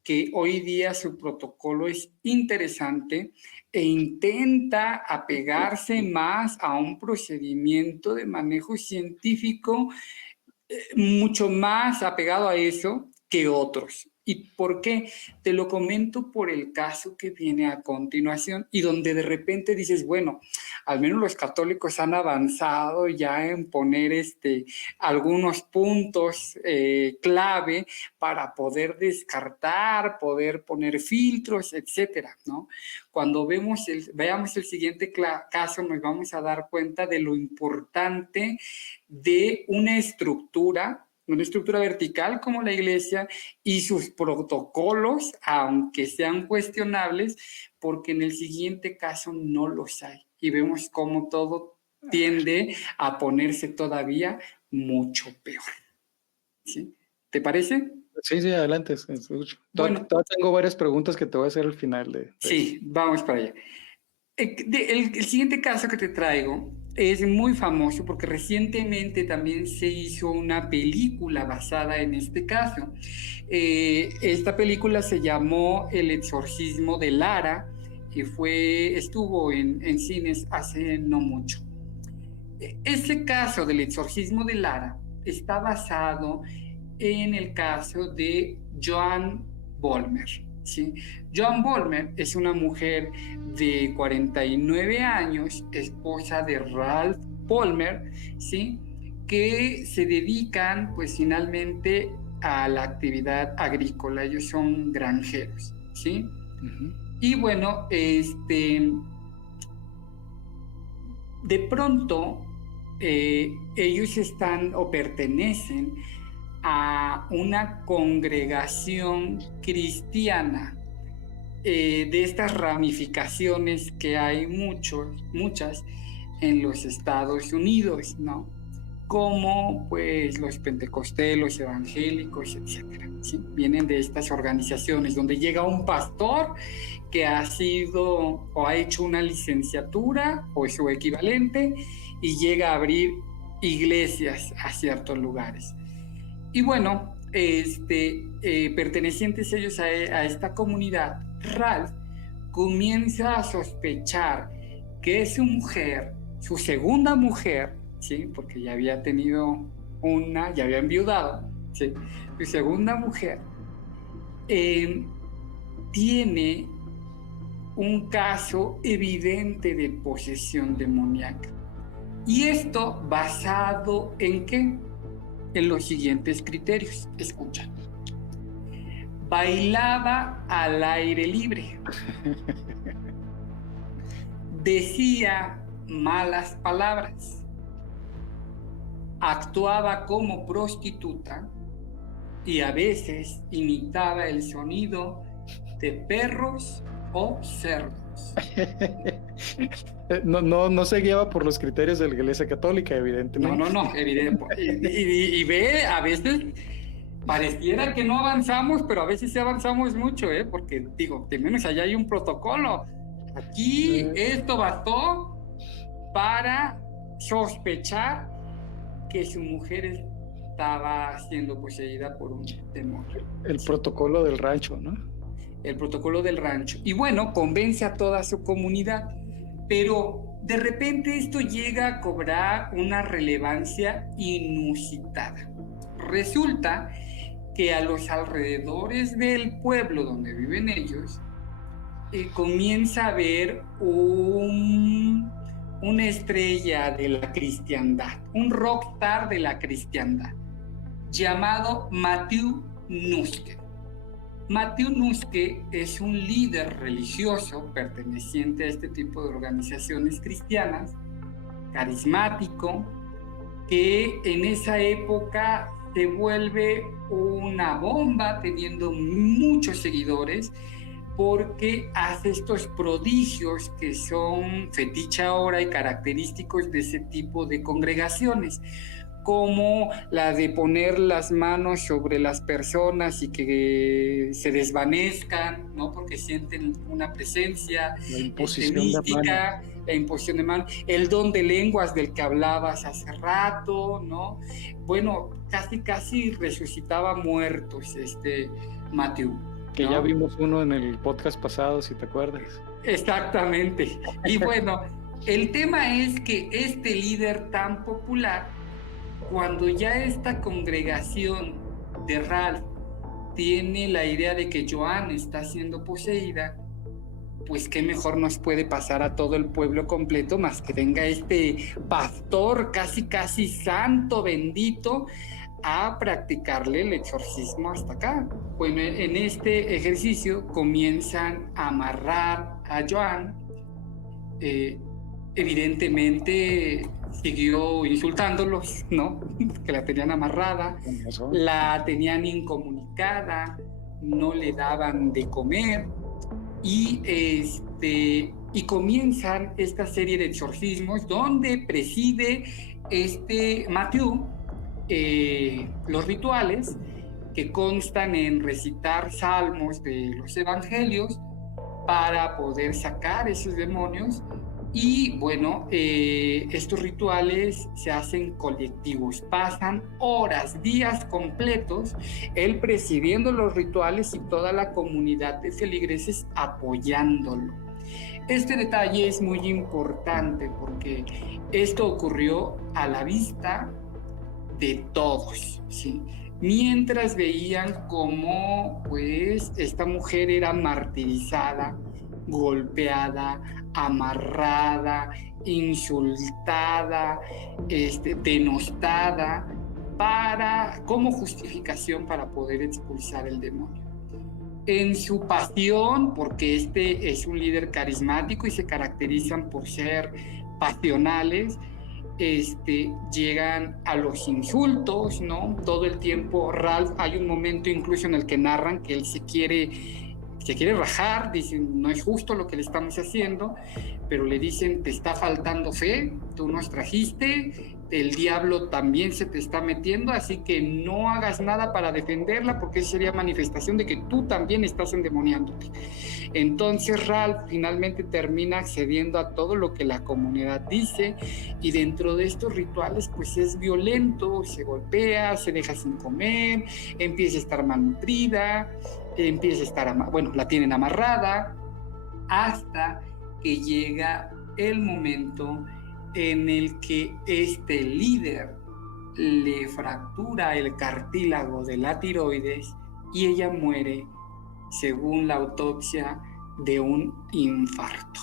que hoy día su protocolo es interesante e intenta apegarse más a un procedimiento de manejo científico mucho más apegado a eso que otros. ¿Y por qué? Te lo comento por el caso que viene a continuación y donde de repente dices, bueno, al menos los católicos han avanzado ya en poner algunos puntos clave para poder descartar, poder poner filtros, etcétera, ¿no? Cuando veamos el siguiente caso, nos vamos a dar cuenta de lo importante de una estructura vertical como la iglesia y sus protocolos, aunque sean cuestionables, porque en el siguiente caso no los hay. Y vemos cómo todo tiende a ponerse todavía mucho peor. ¿Sí? ¿Te parece? Sí, adelante. Escucho. Bueno, tengo varias preguntas que te voy a hacer al final. Sí, vamos para allá. El siguiente caso que te traigo es muy famoso porque recientemente también se hizo una película basada en este caso. Esta película se llamó El exorcismo de Lara y estuvo en cines hace no mucho. Este caso del exorcismo de Lara está basado en el caso de Joan Vollmer. ¿Sí? Joan Vollmer es una mujer de 49 años, esposa de Ralph Vollmer, ¿sí? Que se dedican pues finalmente a la actividad agrícola. Ellos son granjeros, ¿sí? Uh-huh. Y bueno, de pronto ellos están o pertenecen a una congregación cristiana de estas ramificaciones que hay muchas en los Estados Unidos, ¿no? como pues los pentecostés, los evangélicos, etcétera, ¿sí? Vienen de estas organizaciones donde llega un pastor que ha sido o ha hecho una licenciatura o su equivalente y llega a abrir iglesias a ciertos lugares. Y bueno, pertenecientes ellos a esta comunidad, Ralph comienza a sospechar que su mujer, su segunda mujer, ¿sí? Porque ya había tenido una, ya había enviudado, ¿sí? Su segunda mujer tiene un caso evidente de posesión demoníaca. Y esto basado en ¿qué? En los siguientes criterios. Escucha. Bailaba al aire libre. Decía malas palabras. Actuaba como prostituta y a veces imitaba el sonido de perros o cerdos. No se guiaba por los criterios de la Iglesia Católica, evidentemente. No, evidente. Y ve, a veces pareciera que no avanzamos, pero a veces sí avanzamos mucho, ¿eh? Porque digo, de menos allá hay un protocolo. Aquí esto bastó para sospechar que su mujer estaba siendo poseída por un demonio. El protocolo del rancho, ¿no? El protocolo del rancho. Y bueno, convence a toda su comunidad, pero de repente esto llega a cobrar una relevancia inusitada. Resulta que a los alrededores del pueblo donde viven ellos, comienza a haber una estrella de la cristiandad, un rockstar de la cristiandad, llamado Matthew Nuske. Matthew Nuske es un líder religioso perteneciente a este tipo de organizaciones cristianas, carismático, que en esa época se vuelve una bomba, teniendo muchos seguidores, porque hace estos prodigios que son fetiche ahora y característicos de ese tipo de congregaciones, como la de poner las manos sobre las personas y que se desvanezcan, ¿no? Porque sienten una presencia mística, la imposición de mano, el don de lenguas del que hablabas hace rato, ¿no? Bueno, casi resucitaba muertos Matthew, que ¿no? ya vimos uno en el podcast pasado, si te acuerdas. Exactamente. Y bueno, el tema es que este líder tan popular, cuando ya esta congregación de Ralph tiene la idea de que Joan está siendo poseída, pues qué mejor nos puede pasar a todo el pueblo completo más que venga este pastor casi santo, bendito, a practicarle el exorcismo hasta acá. Bueno, en este ejercicio comienzan a amarrar a Joan. Evidentemente siguió insultándolos, ¿no? Que la tenían amarrada, la tenían incomunicada, no le daban de comer y comienzan esta serie de exorcismos donde preside Matthew los rituales que constan en recitar salmos de los evangelios para poder sacar esos demonios. Y bueno, estos rituales se hacen colectivos, pasan horas, días completos, él presidiendo los rituales y toda la comunidad de feligreses apoyándolo. Este detalle es muy importante porque esto ocurrió a la vista de todos, ¿sí? Mientras veían cómo pues esta mujer era martirizada, golpeada, amarrada, insultada, denostada, como justificación para poder expulsar el demonio. En su pasión, porque es un líder carismático y se caracterizan por ser pasionales, llegan a los insultos, ¿no? Todo el tiempo Ralph, hay un momento incluso en el que narran que él se quiere rajar, dicen, no es justo lo que le estamos haciendo, pero le dicen, te está faltando fe, tú nos trajiste, el diablo también se te está metiendo, así que no hagas nada para defenderla, porque eso sería manifestación de que tú también estás endemoniándote. Entonces Ralph finalmente termina accediendo a todo lo que la comunidad dice, y dentro de estos rituales pues es violento, se golpea, se deja sin comer, empieza a estar malnutrida, empieza a estar, la tienen amarrada, hasta que llega el momento en el que este líder le fractura el cartílago de la tiroides y ella muere, según la autopsia, de un infarto.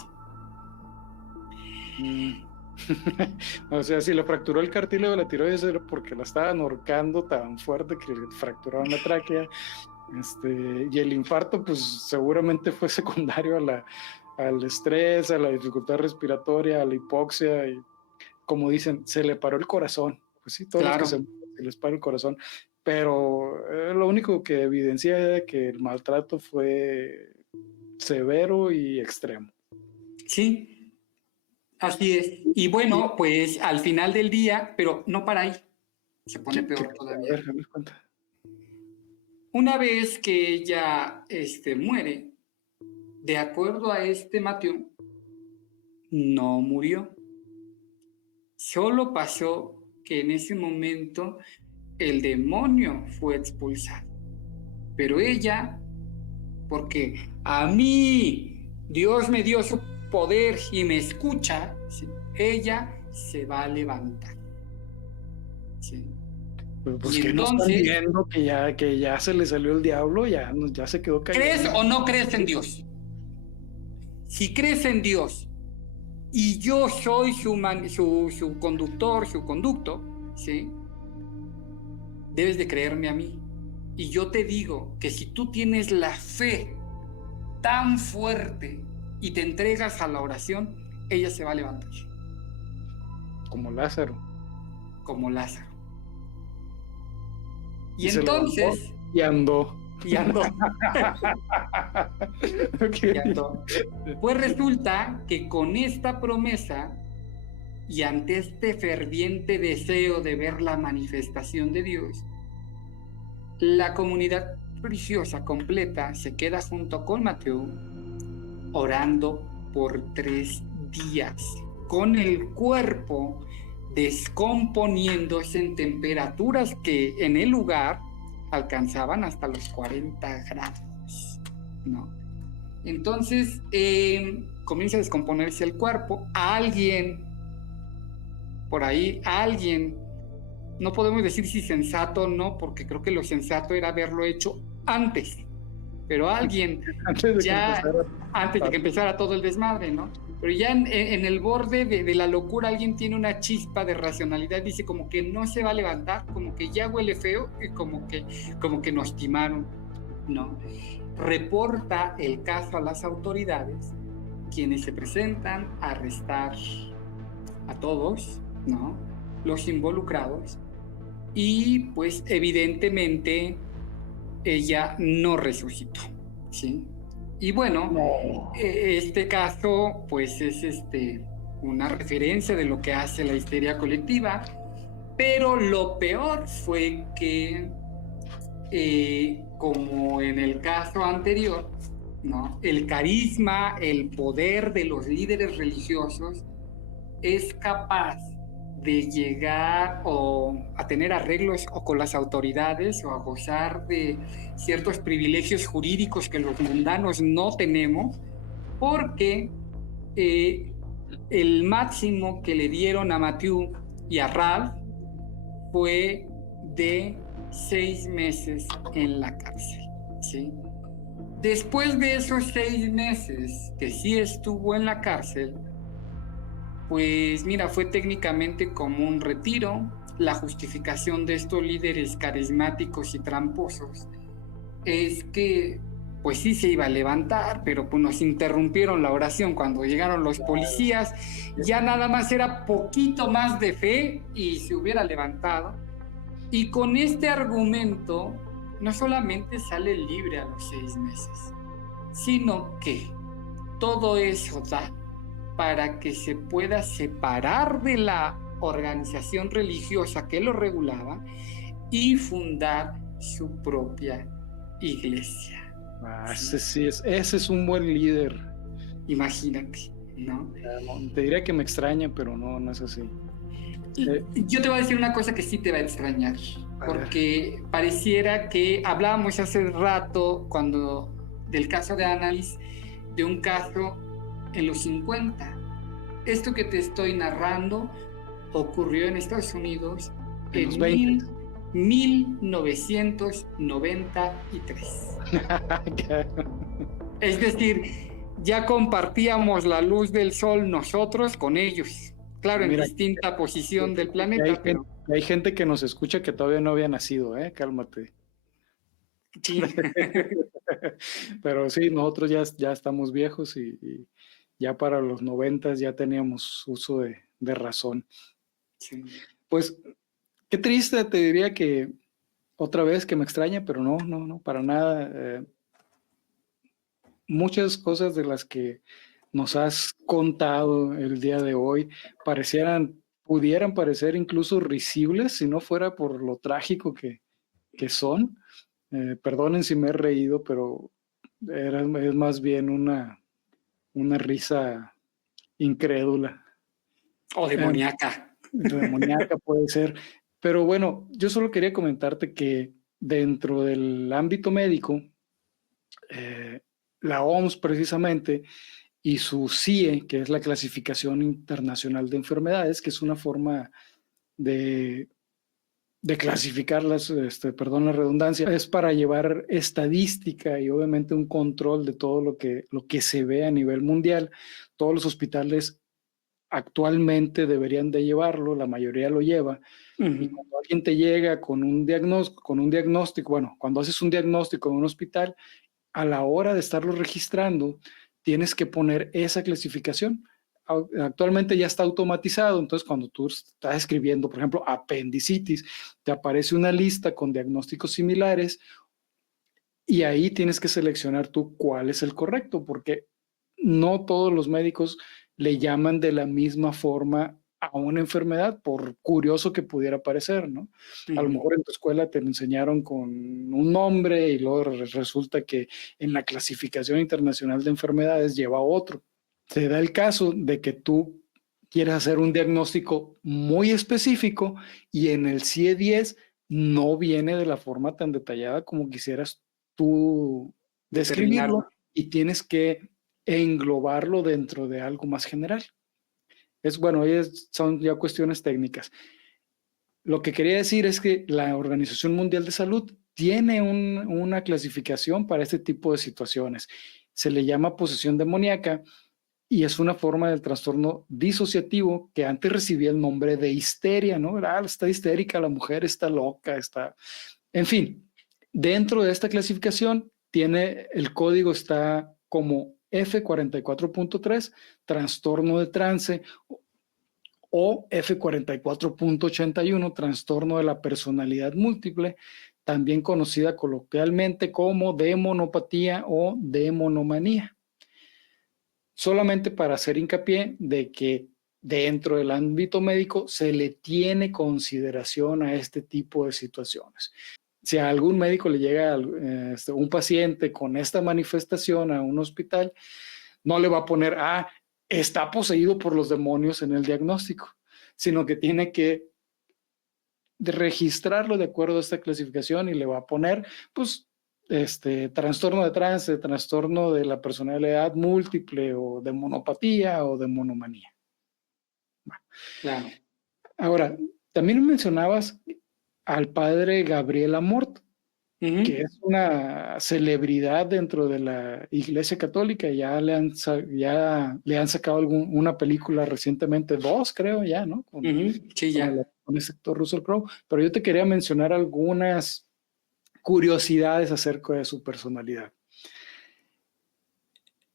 O sea, si le fracturó el cartílago de la tiroides era porque la estaban ahorcando tan fuerte que le fracturaron la tráquea. Y el infarto pues seguramente fue secundario al estrés, a la dificultad respiratoria, a la hipoxia, y como dicen, se le paró el corazón. Pues sí, todos Claro. los que se les para el corazón, pero lo único que evidencia era que el maltrato fue severo y extremo. Sí, así es. Y bueno, pues al final del día, pero no para ahí, se pone peor todavía. A ver, cuenta. Una vez que ella muere, de acuerdo a Matthew, no murió. Solo pasó que en ese momento el demonio fue expulsado. Pero ella, porque a mí Dios me dio su poder y me escucha, ¿sí? Ella se va a levantar. ¿Sí? Pues Y que entonces, no están viendo que ya se le salió el diablo, ya se quedó callado. ¿crees o no crees en Dios? Si crees en Dios y yo soy su conductor, su conducto, ¿sí? Debes de creerme a mí. Y yo te digo que si tú tienes la fe tan fuerte y te entregas a la oración, ella se va a levantar. Como Lázaro. Como Lázaro. Y se entonces... Y andó. Okay. Y andó. Pues resulta que con esta promesa y ante este ferviente deseo de ver la manifestación de Dios, la comunidad religiosa completa se queda junto con Matthew orando por 3 días, con el cuerpo descomponiéndose en temperaturas que en el lugar alcanzaban hasta los 40 grados, ¿no? Entonces comienza a descomponerse el cuerpo. Alguien, no podemos decir si sensato o no, porque creo que lo sensato era haberlo hecho antes, pero alguien antes de que empezara todo el desmadre, ¿no? Pero ya en el borde de la locura alguien tiene una chispa de racionalidad, dice como que no se va a levantar, como que ya huele feo y como que nos timaron, ¿no? Reporta el caso a las autoridades, quienes se presentan a arrestar a todos, ¿no? Los involucrados, y pues evidentemente ella no resucitó, ¿sí? Y bueno, este caso pues es una referencia de lo que hace la histeria colectiva, pero lo peor fue que como en el caso anterior, ¿no? El carisma, el poder de los líderes religiosos es capaz de llegar a tener arreglos con las autoridades o a gozar de ciertos privilegios jurídicos que los mundanos no tenemos, porque el máximo que le dieron a Matthew y a Ralph fue de 6 meses en la cárcel, ¿sí? Después de esos 6 meses que sí estuvo en la cárcel, pues mira, fue técnicamente como un retiro. La justificación de estos líderes carismáticos y tramposos es que pues sí se iba a levantar, pero pues nos interrumpieron la oración cuando llegaron los policías, ya nada más era poquito más de fe y se hubiera levantado. Y con este argumento no solamente sale libre a los 6 meses, sino que todo eso da para que se pueda separar de la organización religiosa que lo regulaba y fundar su propia iglesia. Ese es un buen líder. Imagínate, ¿no? Te diría que me extraña, pero no es así. Yo te voy a decir una cosa que sí te va a extrañar, porque pareciera que hablábamos hace rato del caso de Annalise, de un caso en los 50. Esto que te estoy narrando ocurrió en Estados Unidos en los 1993. Es decir, ya compartíamos la luz del sol nosotros con ellos. Claro, en distinta posición del planeta. Hay gente que nos escucha que todavía no había nacido, cálmate. Sí. Pero sí, nosotros ya estamos viejos y ya para los 90 ya teníamos uso de razón. Sí. Pues qué triste, te diría que otra vez que me extraña, pero no, para nada. Muchas cosas de las que nos has contado el día de hoy pudieran parecer incluso risibles si no fuera por lo trágico que son. Perdonen si me he reído, pero es más bien una risa incrédula. O demoníaca. Demoníaca puede ser. Pero bueno, yo solo quería comentarte que dentro del ámbito médico, la OMS precisamente, y su CIE, que es la Clasificación Internacional de Enfermedades, que es una forma de clasificarlas, perdón la redundancia, es para llevar estadística y obviamente un control de todo lo que se ve a nivel mundial. Todos los hospitales actualmente deberían de llevarlo, la mayoría lo lleva. Y cuando alguien te llega con un diagnóstico, bueno, cuando haces un diagnóstico en un hospital, a la hora de estarlo registrando, tienes que poner esa clasificación. Actualmente ya está automatizado, entonces cuando tú estás escribiendo, por ejemplo, apendicitis, te aparece una lista con diagnósticos similares y ahí tienes que seleccionar tú cuál es el correcto, porque no todos los médicos le llaman de la misma forma a una enfermedad, por curioso que pudiera parecer, ¿no? A lo mejor en tu escuela te lo enseñaron con un nombre y luego resulta que en la clasificación internacional de enfermedades lleva otro. Se da el caso de que tú quieres hacer un diagnóstico muy específico y en el CIE-10 no viene de la forma tan detallada como quisieras tú describirlo y tienes que englobarlo dentro de algo más general. Son ya cuestiones técnicas. Lo que quería decir es que la Organización Mundial de Salud tiene una clasificación para este tipo de situaciones. Se le llama posesión demoníaca y es una forma del trastorno disociativo que antes recibía el nombre de histeria, ¿no? Está histérica, la mujer está loca, En fin, dentro de esta clasificación el código está como F44.3, trastorno de trance, o F44.81, trastorno de la personalidad múltiple, también conocida coloquialmente como demonopatía o demonomanía. Solamente para hacer hincapié de que dentro del ámbito médico se le tiene consideración a este tipo de situaciones. Si a algún médico le llega un paciente con esta manifestación a un hospital, no le va a poner, está poseído por los demonios en el diagnóstico, sino que tiene que registrarlo de acuerdo a esta clasificación y le va a poner, pues, trastorno de trance, trastorno de la personalidad múltiple o de monopatía o de monomanía. Bueno. Claro. Ahora, también mencionabas al padre Gabriel Amort, que es una celebridad dentro de la Iglesia Católica. Ya le han sacado una película recientemente, 2 creo ya, ¿no? Sí, ya. Con ese actor Russell Crowe. Pero yo te quería mencionar algunas curiosidades acerca de su personalidad.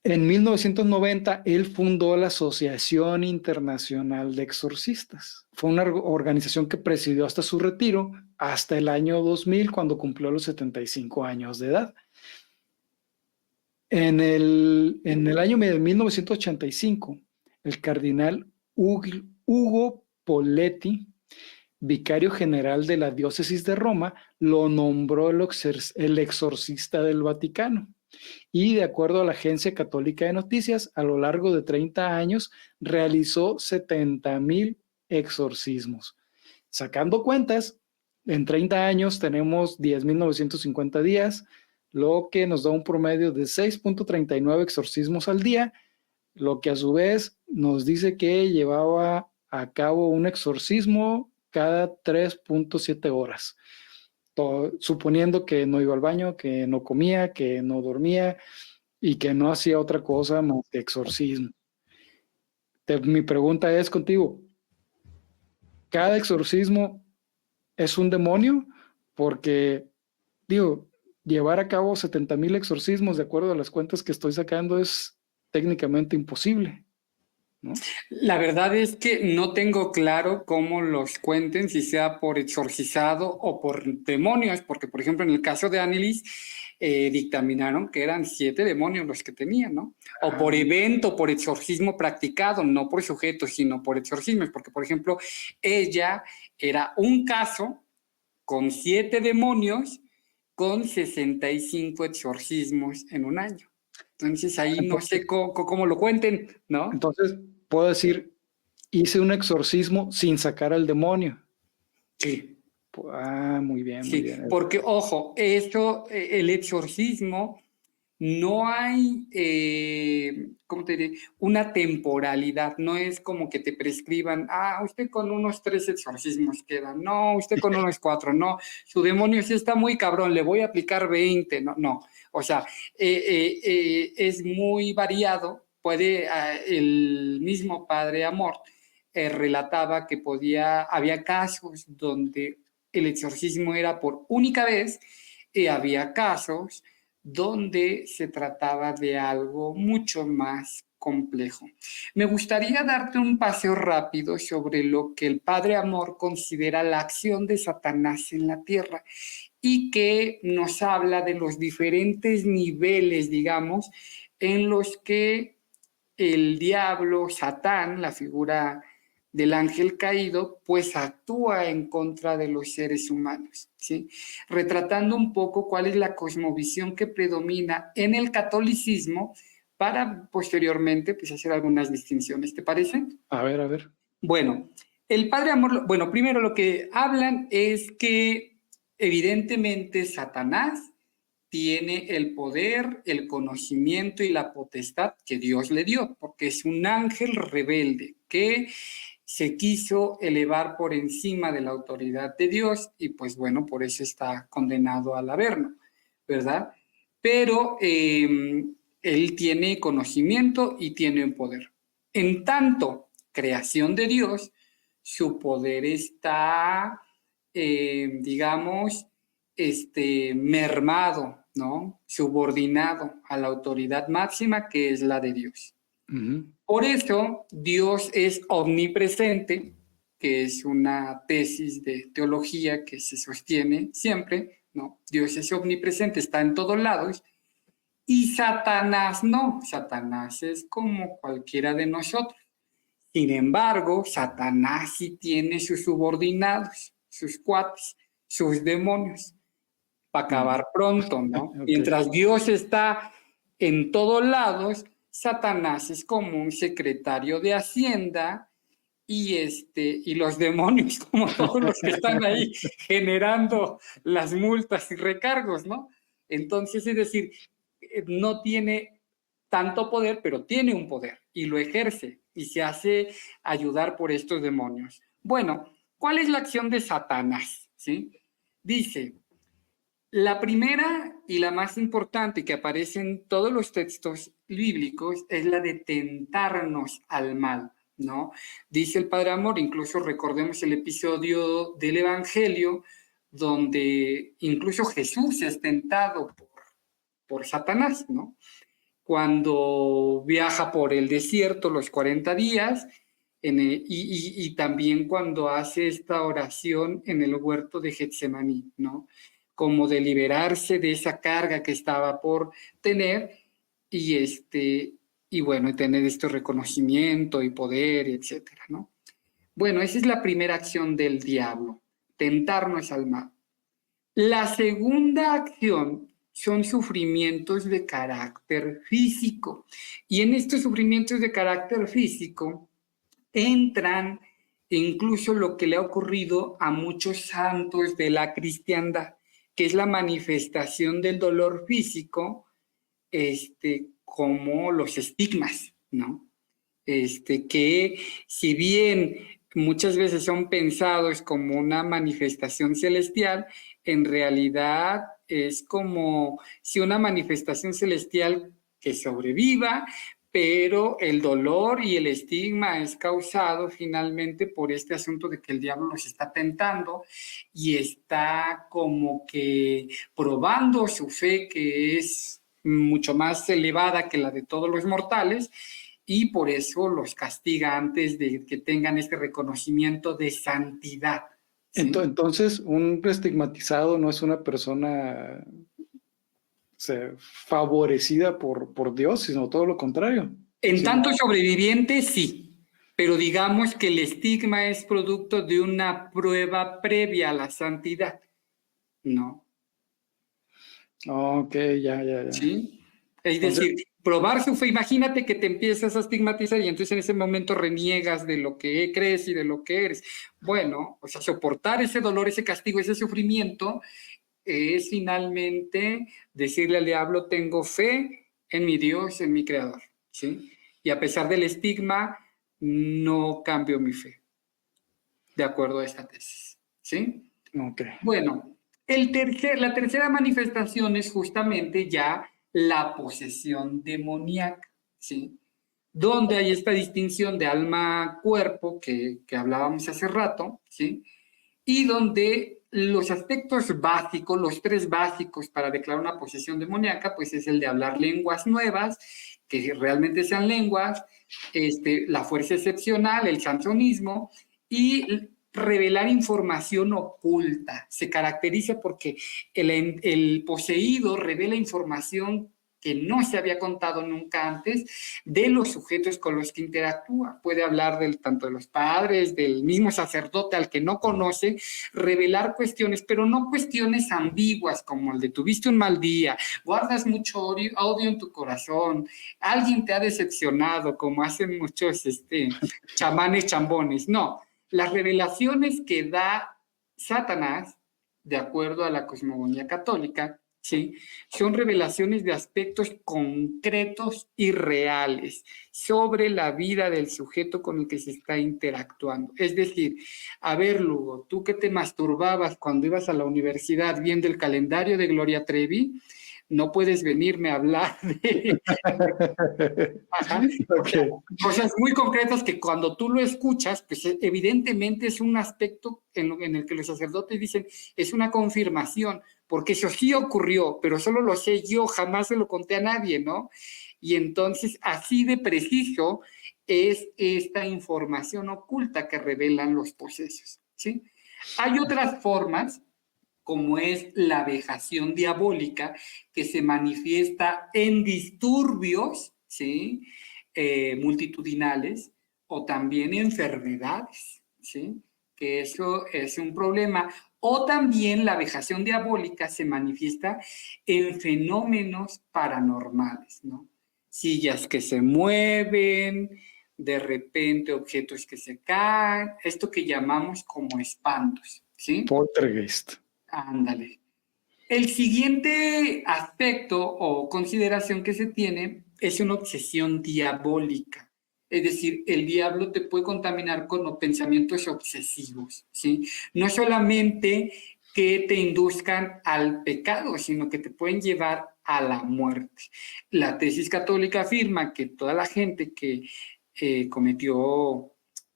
En 1990, él fundó la Asociación Internacional de Exorcistas. Fue una organización que presidió hasta su retiro, hasta el año 2000, cuando cumplió los 75 años de edad. En el año de 1985, el cardenal Hugo Poletti, vicario general de la diócesis de Roma, lo nombró el exorcista del Vaticano. Y de acuerdo a la Agencia Católica de Noticias, a lo largo de 30 años realizó 70,000 exorcismos. Sacando cuentas, en 30 años tenemos 10,950 días, lo que nos da un promedio de 6.39 exorcismos al día, lo que a su vez nos dice que llevaba a cabo un exorcismo cada 3.7 horas. Suponiendo que no iba al baño, que no comía, que no dormía y que no hacía otra cosa más que exorcismo. Mi pregunta es contigo, ¿cada exorcismo es un demonio? Porque, digo, llevar a cabo 70,000 exorcismos, de acuerdo a las cuentas que estoy sacando, es técnicamente imposible, ¿no? La verdad es que no tengo claro cómo los cuenten, si sea por exorcizado o por demonios, porque por ejemplo en el caso de Annelies dictaminaron que eran 7 demonios los que tenían, ¿no? O por evento, por exorcismo practicado, no por sujeto, sino por exorcismos, porque por ejemplo ella era un caso con 7 demonios con 65 exorcismos en un año. Entonces ahí no sé cómo lo cuenten, ¿no? Entonces, puedo decir, hice un exorcismo sin sacar al demonio. Sí. Muy bien, Sí, muy bien. porque ojo, esto, el exorcismo, no hay, ¿cómo te diré? Una temporalidad, no es como que te prescriban, usted con unos 3 exorcismos queda, no, usted con unos 4, no, su demonio sí está muy cabrón, le voy a aplicar 20, no, o sea, es muy variado, el mismo Padre Amor relataba que había casos donde el exorcismo era por única vez y había casos donde se trataba de algo mucho más complejo. Me gustaría darte un paseo rápido sobre lo que el Padre Amor considera la acción de Satanás en la tierra y que nos habla de los diferentes niveles, digamos, en los que el diablo, Satán, la figura del ángel caído, pues actúa en contra de los seres humanos, ¿sí? Retratando un poco cuál es la cosmovisión que predomina en el catolicismo para posteriormente pues, hacer algunas distinciones. ¿Te parece? A ver. Bueno, el Padre Amor, bueno, primero lo que hablan es que evidentemente Satanás tiene el poder, el conocimiento y la potestad que Dios le dio, porque es un ángel rebelde que se quiso elevar por encima de la autoridad de Dios y pues bueno, por eso está condenado al averno, ¿verdad? Pero él tiene conocimiento y tiene poder. En tanto, creación de Dios, su poder está, digamos, mermado, ¿no? Subordinado a la autoridad máxima que es la de Dios. Uh-huh. Por eso Dios es omnipresente, que es una tesis de teología que se sostiene siempre, ¿no? Dios es omnipresente, está en todos lados, y Satanás no, Satanás es como cualquiera de nosotros. Sin embargo, Satanás sí tiene sus subordinados, sus cuates, sus demonios, para acabar pronto, ¿no? Okay. Mientras Dios está en todos lados, Satanás es como un secretario de Hacienda y los demonios como todos los que están ahí generando las multas y recargos, ¿no? Entonces, es decir, no tiene tanto poder, pero tiene un poder y lo ejerce y se hace ayudar por estos demonios. Bueno, ¿cuál es la acción de Satanás? ¿Sí? Dice, la primera y la más importante que aparece en todos los textos bíblicos es la de tentarnos al mal, ¿no? Dice el Padre Amor, incluso recordemos el episodio del Evangelio, donde incluso Jesús es tentado por Satanás, ¿no? Cuando viaja por el desierto los 40 días y también cuando hace esta oración en el huerto de Getsemaní, ¿no? Como de liberarse de esa carga que estaba por tener y bueno, tener este reconocimiento y poder, etcétera, ¿no? Bueno, esa es la primera acción del diablo, tentarnos al mal. La segunda acción son sufrimientos de carácter físico. Y en estos sufrimientos de carácter físico entran incluso lo que le ha ocurrido a muchos santos de la cristiandad, que es la manifestación del dolor físico, como los estigmas, ¿no? Que si bien muchas veces son pensados como una manifestación celestial, en realidad es como si una manifestación celestial que sobreviva, pero el dolor y el estigma es causado finalmente por este asunto de que el diablo los está tentando y está como que probando su fe, que es mucho más elevada que la de todos los mortales, y por eso los castiga antes de que tengan este reconocimiento de santidad. ¿Sí? Entonces, un estigmatizado no es una persona favorecida por Dios, sino todo lo contrario. En tanto sobreviviente, sí, pero digamos que el estigma es producto de una prueba previa a la santidad, ¿no? Ok, ya. ¿Sí? Es decir, probar su fe, imagínate que te empiezas a estigmatizar y entonces en ese momento reniegas de lo que crees y de lo que eres. Bueno, o sea, soportar ese dolor, ese castigo, ese sufrimiento es finalmente decirle al diablo, tengo fe en mi Dios, en mi Creador, ¿sí? Y a pesar del estigma, no cambio mi fe, de acuerdo a esta tesis, ¿sí? Ok. Bueno, la tercera manifestación es justamente ya la posesión demoníaca, ¿sí? Donde hay esta distinción de alma-cuerpo que hablábamos hace rato, ¿sí? Y donde los aspectos básicos, los tres básicos para declarar una posesión demoníaca, pues es el de hablar lenguas nuevas, que realmente sean lenguas, la fuerza excepcional, el sansonismo, y revelar información oculta. Se caracteriza porque el poseído revela información que no se había contado nunca antes de los sujetos con los que interactúa. Puede hablar tanto de los padres, del mismo sacerdote al que no conoce, revelar cuestiones, pero no cuestiones ambiguas como el de tuviste un mal día, guardas mucho odio en tu corazón, alguien te ha decepcionado, como hacen muchos chamanes chambones. No, las revelaciones que da Satanás, de acuerdo a la cosmogonía católica, ¿sí? Son revelaciones de aspectos concretos y reales sobre la vida del sujeto con el que se está interactuando. Es decir, a ver, Lugo, tú que te masturbabas cuando ibas a la universidad viendo el calendario de Gloria Trevi, no puedes venirme a hablar de Okay. cosas muy concretas que cuando tú lo escuchas, pues evidentemente es un aspecto en el que los sacerdotes dicen, es una confirmación, porque eso sí ocurrió, pero solo lo sé yo, jamás se lo conté a nadie, ¿no? Y entonces así de preciso es esta información oculta que revelan los posesos, ¿sí? Hay otras formas, como es la vejación diabólica, que se manifiesta en disturbios, ¿sí? Multitudinales, o también enfermedades, ¿sí? Que eso es un problema. O también la vejación diabólica se manifiesta en fenómenos paranormales, ¿no? Sillas que se mueven, de repente objetos que se caen, esto que llamamos como espantos, ¿sí? Poltergeist. Ándale. El siguiente aspecto o consideración que se tiene es una obsesión diabólica. Es decir, el diablo te puede contaminar con pensamientos obsesivos, ¿sí? No solamente que te induzcan al pecado, sino que te pueden llevar a la muerte. La tesis católica afirma que toda la gente que cometió,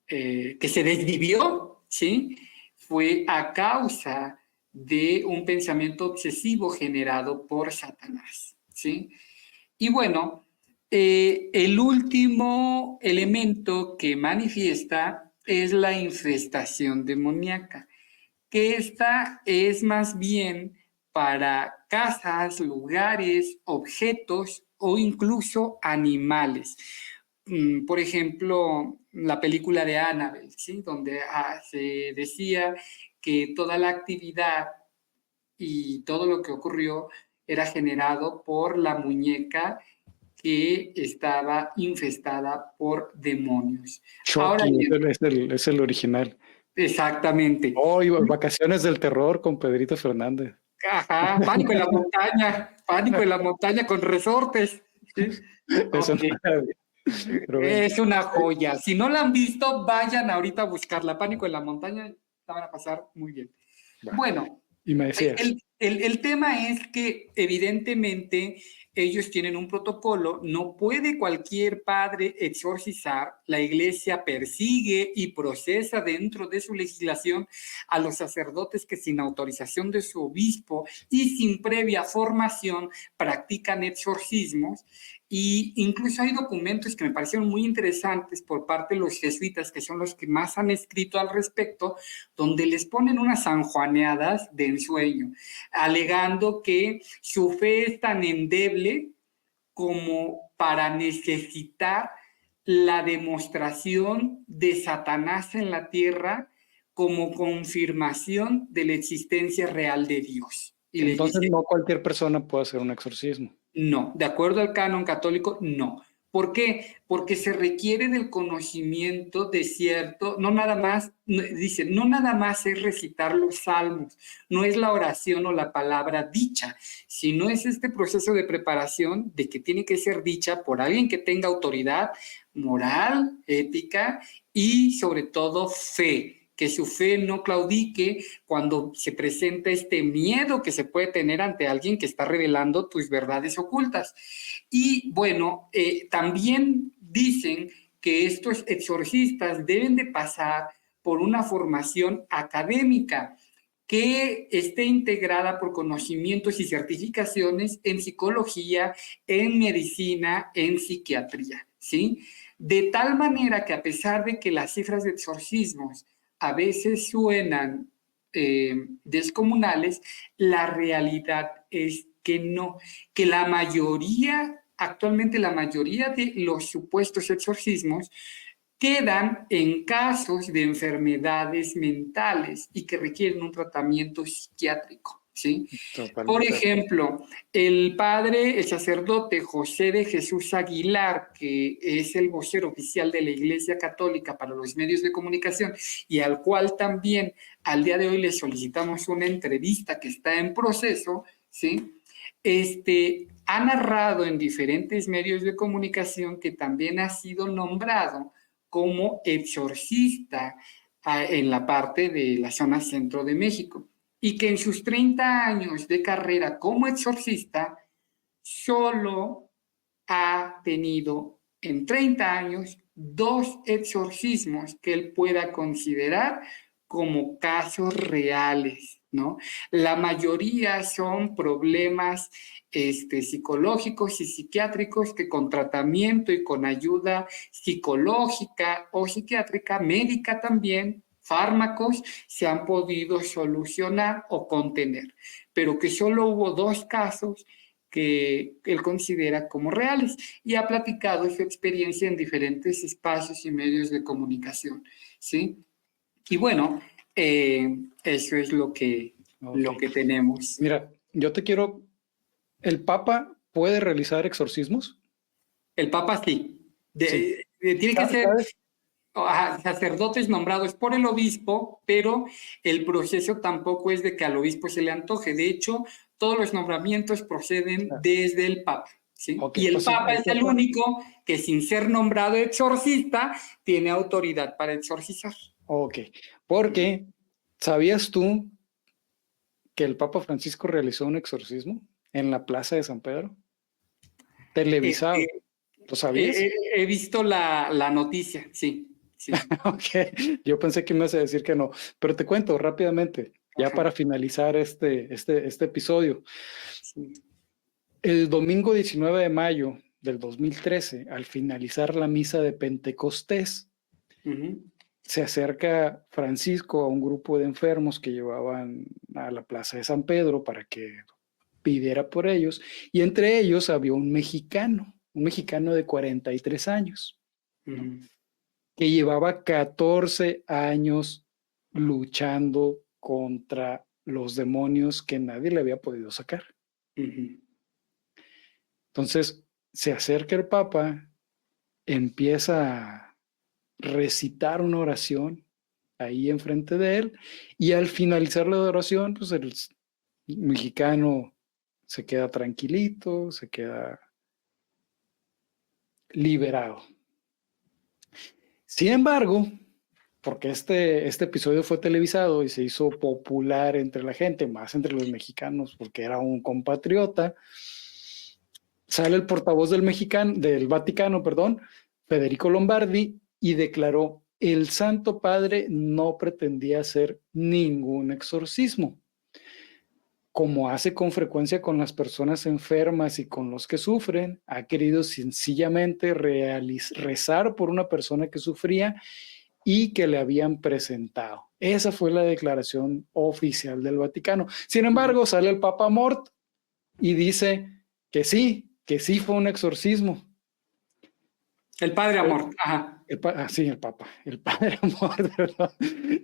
que se desvivió, ¿sí? Fue a causa de un pensamiento obsesivo generado por Satanás, ¿sí? Y bueno, el último elemento que manifiesta es la infestación demoníaca, que esta es más bien para casas, lugares, objetos o incluso animales. por ejemplo, la película de Annabelle, ¿sí? Donde se decía que toda la actividad y todo lo que ocurrió era generado por la muñeca que estaba infestada por demonios. Ahora Chucky bien, es el original. exactamente. Oh, y Vacaciones del Terror con Pedrito Fernández. Ajá, pánico en la montaña con resortes. ¿Sí? Eso no Ok, la vi, pero bueno. es una joya. Si no la han visto, vayan ahorita a buscarla. Pánico en la montaña, la van a pasar muy bien. Va. Bueno, Y me decías, el tema es que evidentemente ellos tienen un protocolo, no puede cualquier padre exorcizar, la iglesia persigue y procesa dentro de su legislación a los sacerdotes que sin autorización de su obispo y sin previa formación practican exorcismos. Y incluso hay documentos que me parecieron muy interesantes por parte de los jesuitas, que son los que más han escrito al respecto, donde les ponen unas sanjuaneadas de ensueño, alegando que su fe es tan endeble como para necesitar la demostración de Satanás en la tierra como confirmación de la existencia real de Dios. Y les entonces dice, no cualquier persona puede hacer un exorcismo. no, de acuerdo al canon católico, no. ¿Por qué? Porque se requiere del conocimiento de cierto, no nada más, dice, no nada más es recitar los salmos, no es la oración o la palabra dicha, sino es este proceso de preparación de que tiene que ser dicha por alguien que tenga autoridad moral, ética y sobre todo fe, que su fe no claudique cuando se presenta este miedo que se puede tener ante alguien que está revelando tus verdades ocultas. Y bueno, también dicen que estos exorcistas deben de pasar por una formación académica que esté integrada por conocimientos y certificaciones en psicología, en medicina, en psiquiatría, ¿sí? De tal manera que a pesar de que las cifras de exorcismos a veces suenan descomunales, la realidad es que no, que actualmente la mayoría de los supuestos exorcismos quedan en casos de enfermedades mentales y que requieren un tratamiento psiquiátrico, ¿sí? Por Totalmente. ejemplo, el sacerdote José de Jesús Aguilar, que es el vocero oficial de la Iglesia Católica para los medios de comunicación y al cual también al día de hoy le solicitamos una entrevista que está en proceso, ¿sí? Ha narrado en diferentes medios de comunicación que también ha sido nombrado como exorcista en la parte de la zona centro de México y que en sus 30 años de carrera como exorcista solo ha tenido en 30 años 2 exorcismos que él pueda considerar como casos reales, ¿no? La mayoría son problemas psicológicos y psiquiátricos que con tratamiento y con ayuda psicológica o psiquiátrica, médica también, fármacos, se han podido solucionar o contener, pero que solo hubo 2 casos que él considera como reales y ha platicado su experiencia en diferentes espacios y medios de comunicación, ¿sí? Y bueno, eso es lo que tenemos. Mira, yo te quiero... ¿El Papa puede realizar exorcismos? El Papa sí. Sí. Tiene que ser ¿Sabes? sacerdotes nombrados por el obispo, pero el proceso tampoco es de que al obispo se le antoje. De hecho, todos los nombramientos proceden desde el Papa, ¿sí? Ok, Y el o sea, Papa es el único que sin ser nombrado exorcista tiene autoridad para exorcizar. Ok, porque ¿sabías tú que el Papa Francisco realizó un exorcismo en la Plaza de San Pedro? Televisado. ¿Lo sabías? He visto la noticia, sí. Sí. Ok, yo pensé que me ibas a decir que no, pero te cuento rápidamente, ya para finalizar este episodio. Sí. El domingo 19 de mayo del 2013, al finalizar la misa de Pentecostés, se acerca Francisco a un grupo de enfermos que llevaban a la Plaza de San Pedro para que pidiera por ellos, y entre ellos había un mexicano de 43 años. que llevaba 14 años luchando contra los demonios que nadie le había podido sacar. Entonces se acerca el Papa, empieza a recitar una oración ahí enfrente de él, y al finalizar la oración, pues el mexicano se queda tranquilito, se queda liberado. Sin embargo, porque este episodio fue televisado y se hizo popular entre la gente, más entre los mexicanos, porque era un compatriota, sale el portavoz del Vaticano, Federico Lombardi, y declaró: el Santo Padre no pretendía hacer ningún exorcismo. Como hace con frecuencia con las personas enfermas y con los que sufren, ha querido sencillamente rezar por una persona que sufría y que le habían presentado. Esa fue la declaración oficial del Vaticano. Sin embargo, sale el Papa Mort y dice que sí fue un exorcismo. El padre Amor, ajá. El Papa, el padre Amor, ¿verdad?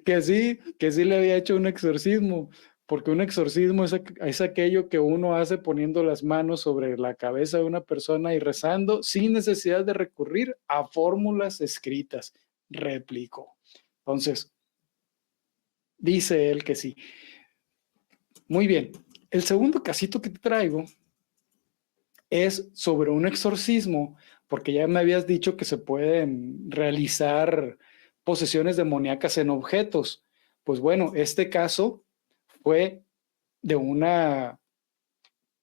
Que sí le había hecho un exorcismo, porque un exorcismo es aquello que uno hace poniendo las manos sobre la cabeza de una persona y rezando sin necesidad de recurrir a fórmulas escritas, replicó. Entonces, dice él que sí. Muy bien, el segundo casito que te traigo es sobre un exorcismo, porque ya me habías dicho que se pueden realizar posesiones demoníacas en objetos. Pues bueno, este caso fue de una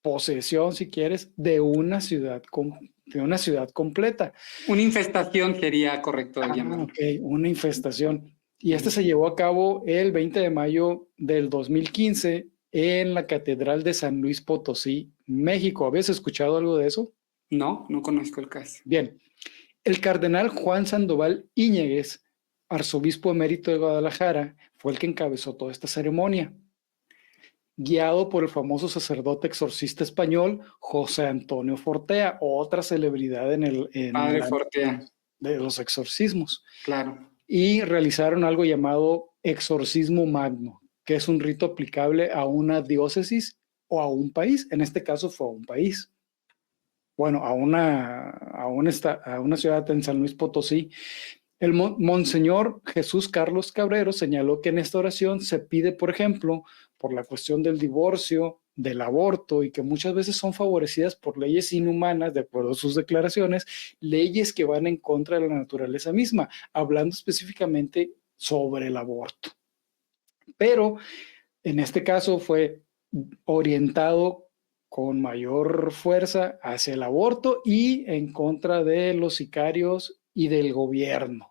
posesión, si quieres, de una ciudad completa. Una infestación sería correcto llamarlo. Ok, una infestación. Y este se llevó a cabo el 20 de mayo del 2015 en la Catedral de San Luis Potosí, México. ¿Habías escuchado algo de eso? No conozco el caso. Bien, el cardenal Juan Sandoval Íñiguez, arzobispo emérito de Guadalajara, fue el que encabezó toda esta ceremonia, guiado por el famoso sacerdote exorcista español José Antonio Fortea, otra celebridad Padre Fortea de los exorcismos. Claro. Y realizaron algo llamado exorcismo magno, que es un rito aplicable a una diócesis o a un país. En este caso fue a un país. Bueno, a una ciudad en San Luis Potosí. El Monseñor Jesús Carlos Cabrero señaló que en esta oración se pide, por ejemplo, por la cuestión del divorcio, del aborto, y que muchas veces son favorecidas por leyes inhumanas, de acuerdo a sus declaraciones, leyes que van en contra de la naturaleza misma, hablando específicamente sobre el aborto. Pero en este caso fue orientado con mayor fuerza hacia el aborto y en contra de los sicarios y del gobierno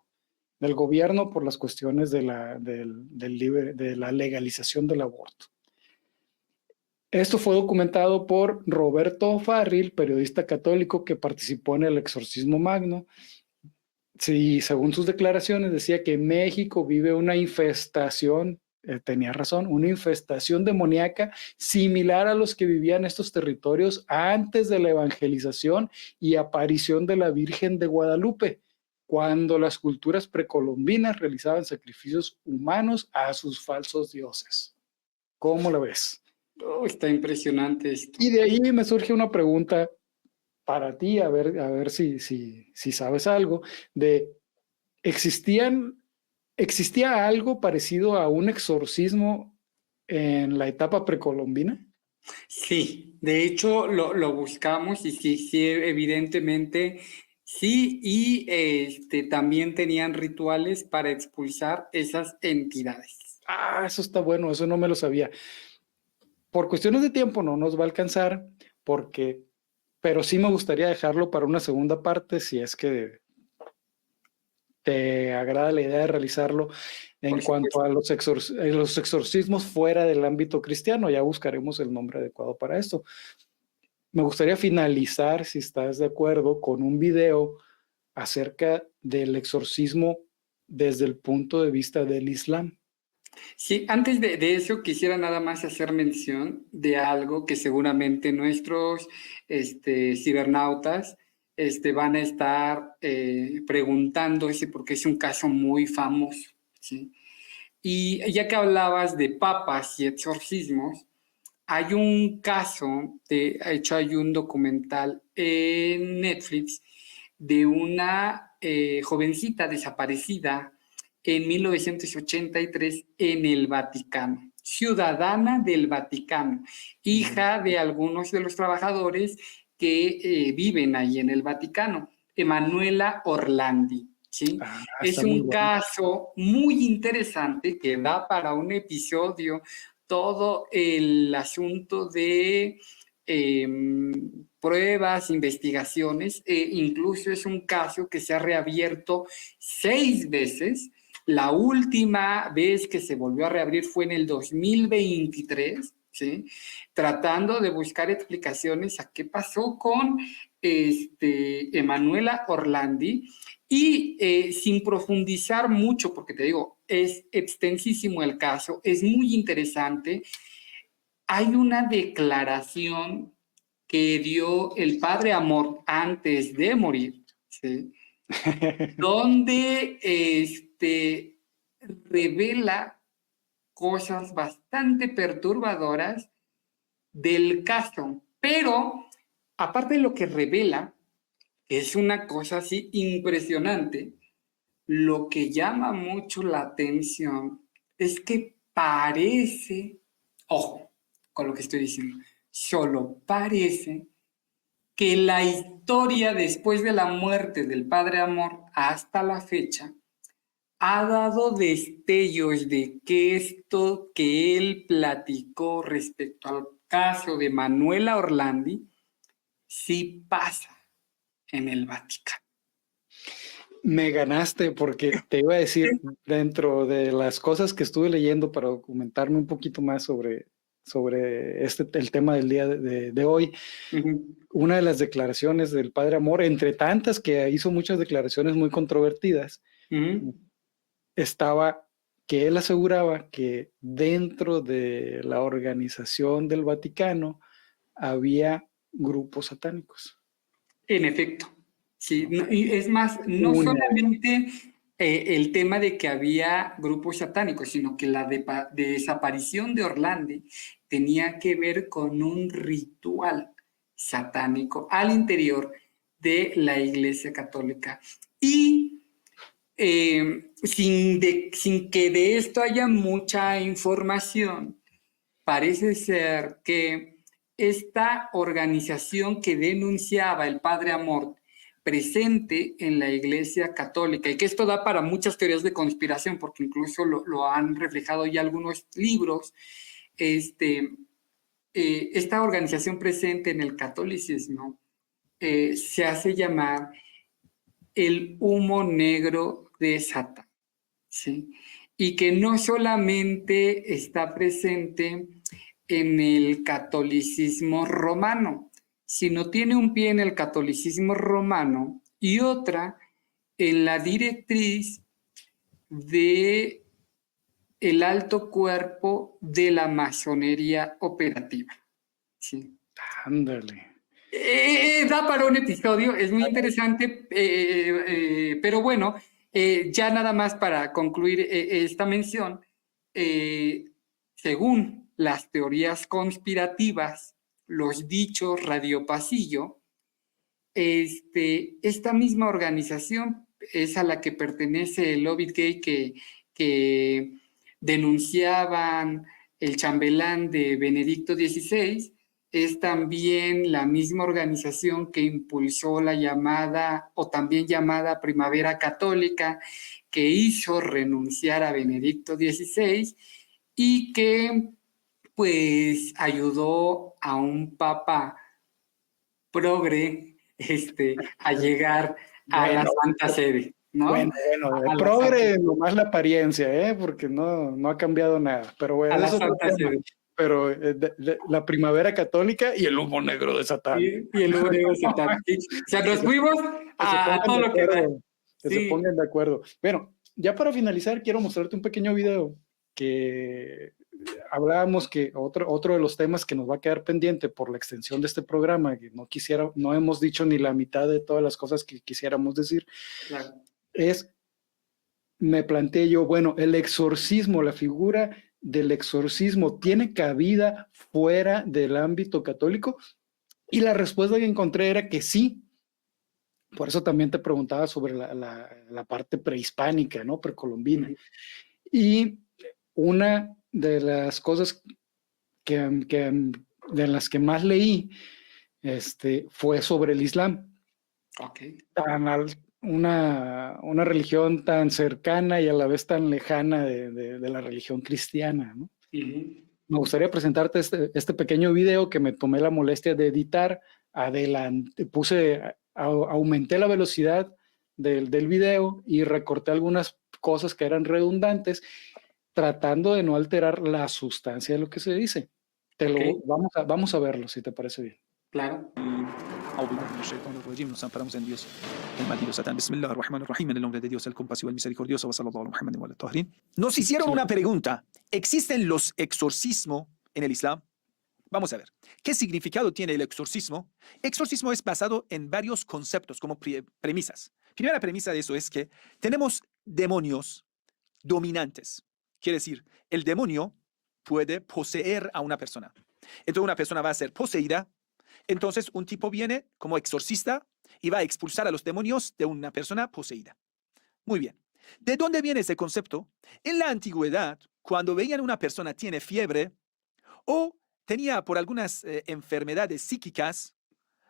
por las cuestiones de la legalización del aborto. Esto fue documentado por Roberto Farril, periodista católico que participó en el exorcismo magno. Sí, según sus declaraciones decía que México vive una infestación, tenía razón, una infestación demoníaca similar a los que vivían estos territorios antes de la evangelización y aparición de la Virgen de Guadalupe, cuando las culturas precolombinas realizaban sacrificios humanos a sus falsos dioses. ¿Cómo lo ves? Está impresionante esto. Y de ahí me surge una pregunta para ti, a ver si sabes algo, ¿existía algo parecido a un exorcismo en la etapa precolombina? Sí, de hecho lo buscamos y sí, evidentemente sí, y también tenían rituales para expulsar esas entidades. Ah, eso está bueno, eso no me lo sabía. Por cuestiones de tiempo no nos va a alcanzar, pero sí me gustaría dejarlo para una segunda parte, si es que te agrada la idea de realizarlo en cuanto a los exorcismos fuera del ámbito cristiano. Ya buscaremos el nombre adecuado para esto. Me gustaría finalizar, si estás de acuerdo, con un video acerca del exorcismo desde el punto de vista del Islam. Sí, antes de eso quisiera nada más hacer mención de algo que seguramente nuestros cibernautas van a estar preguntándose porque es un caso muy famoso, ¿sí? Y ya que hablabas de papas y exorcismos, hay un caso, de hecho hay un documental en Netflix de una jovencita desaparecida en 1983 en el Vaticano, ciudadana del Vaticano, hija de algunos de los trabajadores que viven ahí en el Vaticano, Emanuela Orlandi. ¿Sí? Es Está muy un bueno. caso muy interesante que da para un episodio todo el asunto de pruebas, investigaciones, incluso es un caso que se ha reabierto 6 veces. La última vez que se volvió a reabrir fue en el 2023, ¿sí? Tratando de buscar explicaciones a qué pasó con Emanuela Orlandi y sin profundizar mucho, porque te digo, es extensísimo el caso, es muy interesante. Hay una declaración que dio el padre Amor antes de morir, ¿sí? Donde revela cosas bastante perturbadoras del caso, pero aparte de lo que revela, es una cosa así impresionante, lo que llama mucho la atención es que parece, ojo con lo que estoy diciendo, solo parece que la historia después de la muerte del padre Amor hasta la fecha ha dado destellos de que esto que él platicó respecto al caso de Manuela Orlandi sí pasa en el Vaticano. Me ganaste porque te iba a decir, dentro de las cosas que estuve leyendo para documentarme un poquito más sobre el tema del día de hoy, una de las declaraciones del padre Amor, entre tantas que hizo muchas declaraciones muy controvertidas, estaba que él aseguraba que dentro de la organización del Vaticano había grupos satánicos. En efecto, sí. Y es más, no solamente el tema de que había grupos satánicos, sino que la desaparición de Orlandi tenía que ver con un ritual satánico al interior de la Iglesia Católica. Y sin que de esto haya mucha información, parece ser que esta organización que denunciaba el padre Amor presente en la Iglesia Católica, y que esto da para muchas teorías de conspiración, porque incluso lo han reflejado ya algunos libros, esta organización presente en el catolicismo se hace llamar el humo negro de Satán, ¿sí? Y que no solamente está presente en el catolicismo romano, sino tiene un pie en el catolicismo romano y otra en la directriz de el alto cuerpo de la masonería operativa. ¿Sí? Ándale. Da para un episodio, es muy interesante, pero bueno, ya nada más para concluir esta mención, según las teorías conspirativas, los dichos radiopasillo, esta misma organización es a la que pertenece el Lobby Gay que denunciaban el chambelán de Benedicto XVI, es también la misma organización que impulsó la llamada o también llamada Primavera Católica, que hizo renunciar a Benedicto XVI y que pues ayudó a un papa progre a llegar a la Santa Sede, ¿no? Bueno, progre nomás la apariencia, porque no ha cambiado nada, pero bueno, a la eso Santa Sede. Pero la Primavera Católica y el humo negro de Satán. Y el humo negro de Satán. O sea, nos fuimos a todo lo que da. Que se pongan de acuerdo. Bueno, ya para finalizar, quiero mostrarte un pequeño video que hablábamos que otro de los temas que nos va a quedar pendiente por la extensión de este programa, que no hemos dicho ni la mitad de todas las cosas que quisiéramos decir, Claro. me planteé yo, bueno, el exorcismo, la figura del exorcismo, ¿tiene cabida fuera del ámbito católico? Y la respuesta que encontré era que sí. Por eso también te preguntaba sobre la parte prehispánica, ¿no? Precolombina. Y una de las cosas de las que más leí fue sobre el Islam. Okay. Una religión tan cercana y a la vez tan lejana de la religión cristiana, ¿no? Me gustaría presentarte este pequeño video que me tomé la molestia de editar. Aumenté la velocidad del video y recorté algunas cosas que eran redundantes, tratando de no alterar la sustancia de lo que se dice. Vamos a verlo, si te parece bien. Claro. Nos amparamos en Dios, el maldito Satán. Bismillah ar-Rahman ar-Rahim, en el nombre de Dios, el compasivo, el misericordioso. Wa sallallahu ala Muhammad wa ala tahirin. Nos hicieron una pregunta. ¿Existen los exorcismos en el Islam? Vamos a ver. ¿Qué significado tiene el exorcismo? Exorcismo es basado en varios conceptos como premisas. Primera premisa de eso es que tenemos demonios dominantes. Quiere decir, el demonio puede poseer a una persona. Entonces una persona va a ser poseída. Entonces un tipo viene como exorcista y va a expulsar a los demonios de una persona poseída. Muy bien. ¿De dónde viene ese concepto? En la antigüedad, cuando veían una persona tiene fiebre o tenía por algunas enfermedades psíquicas,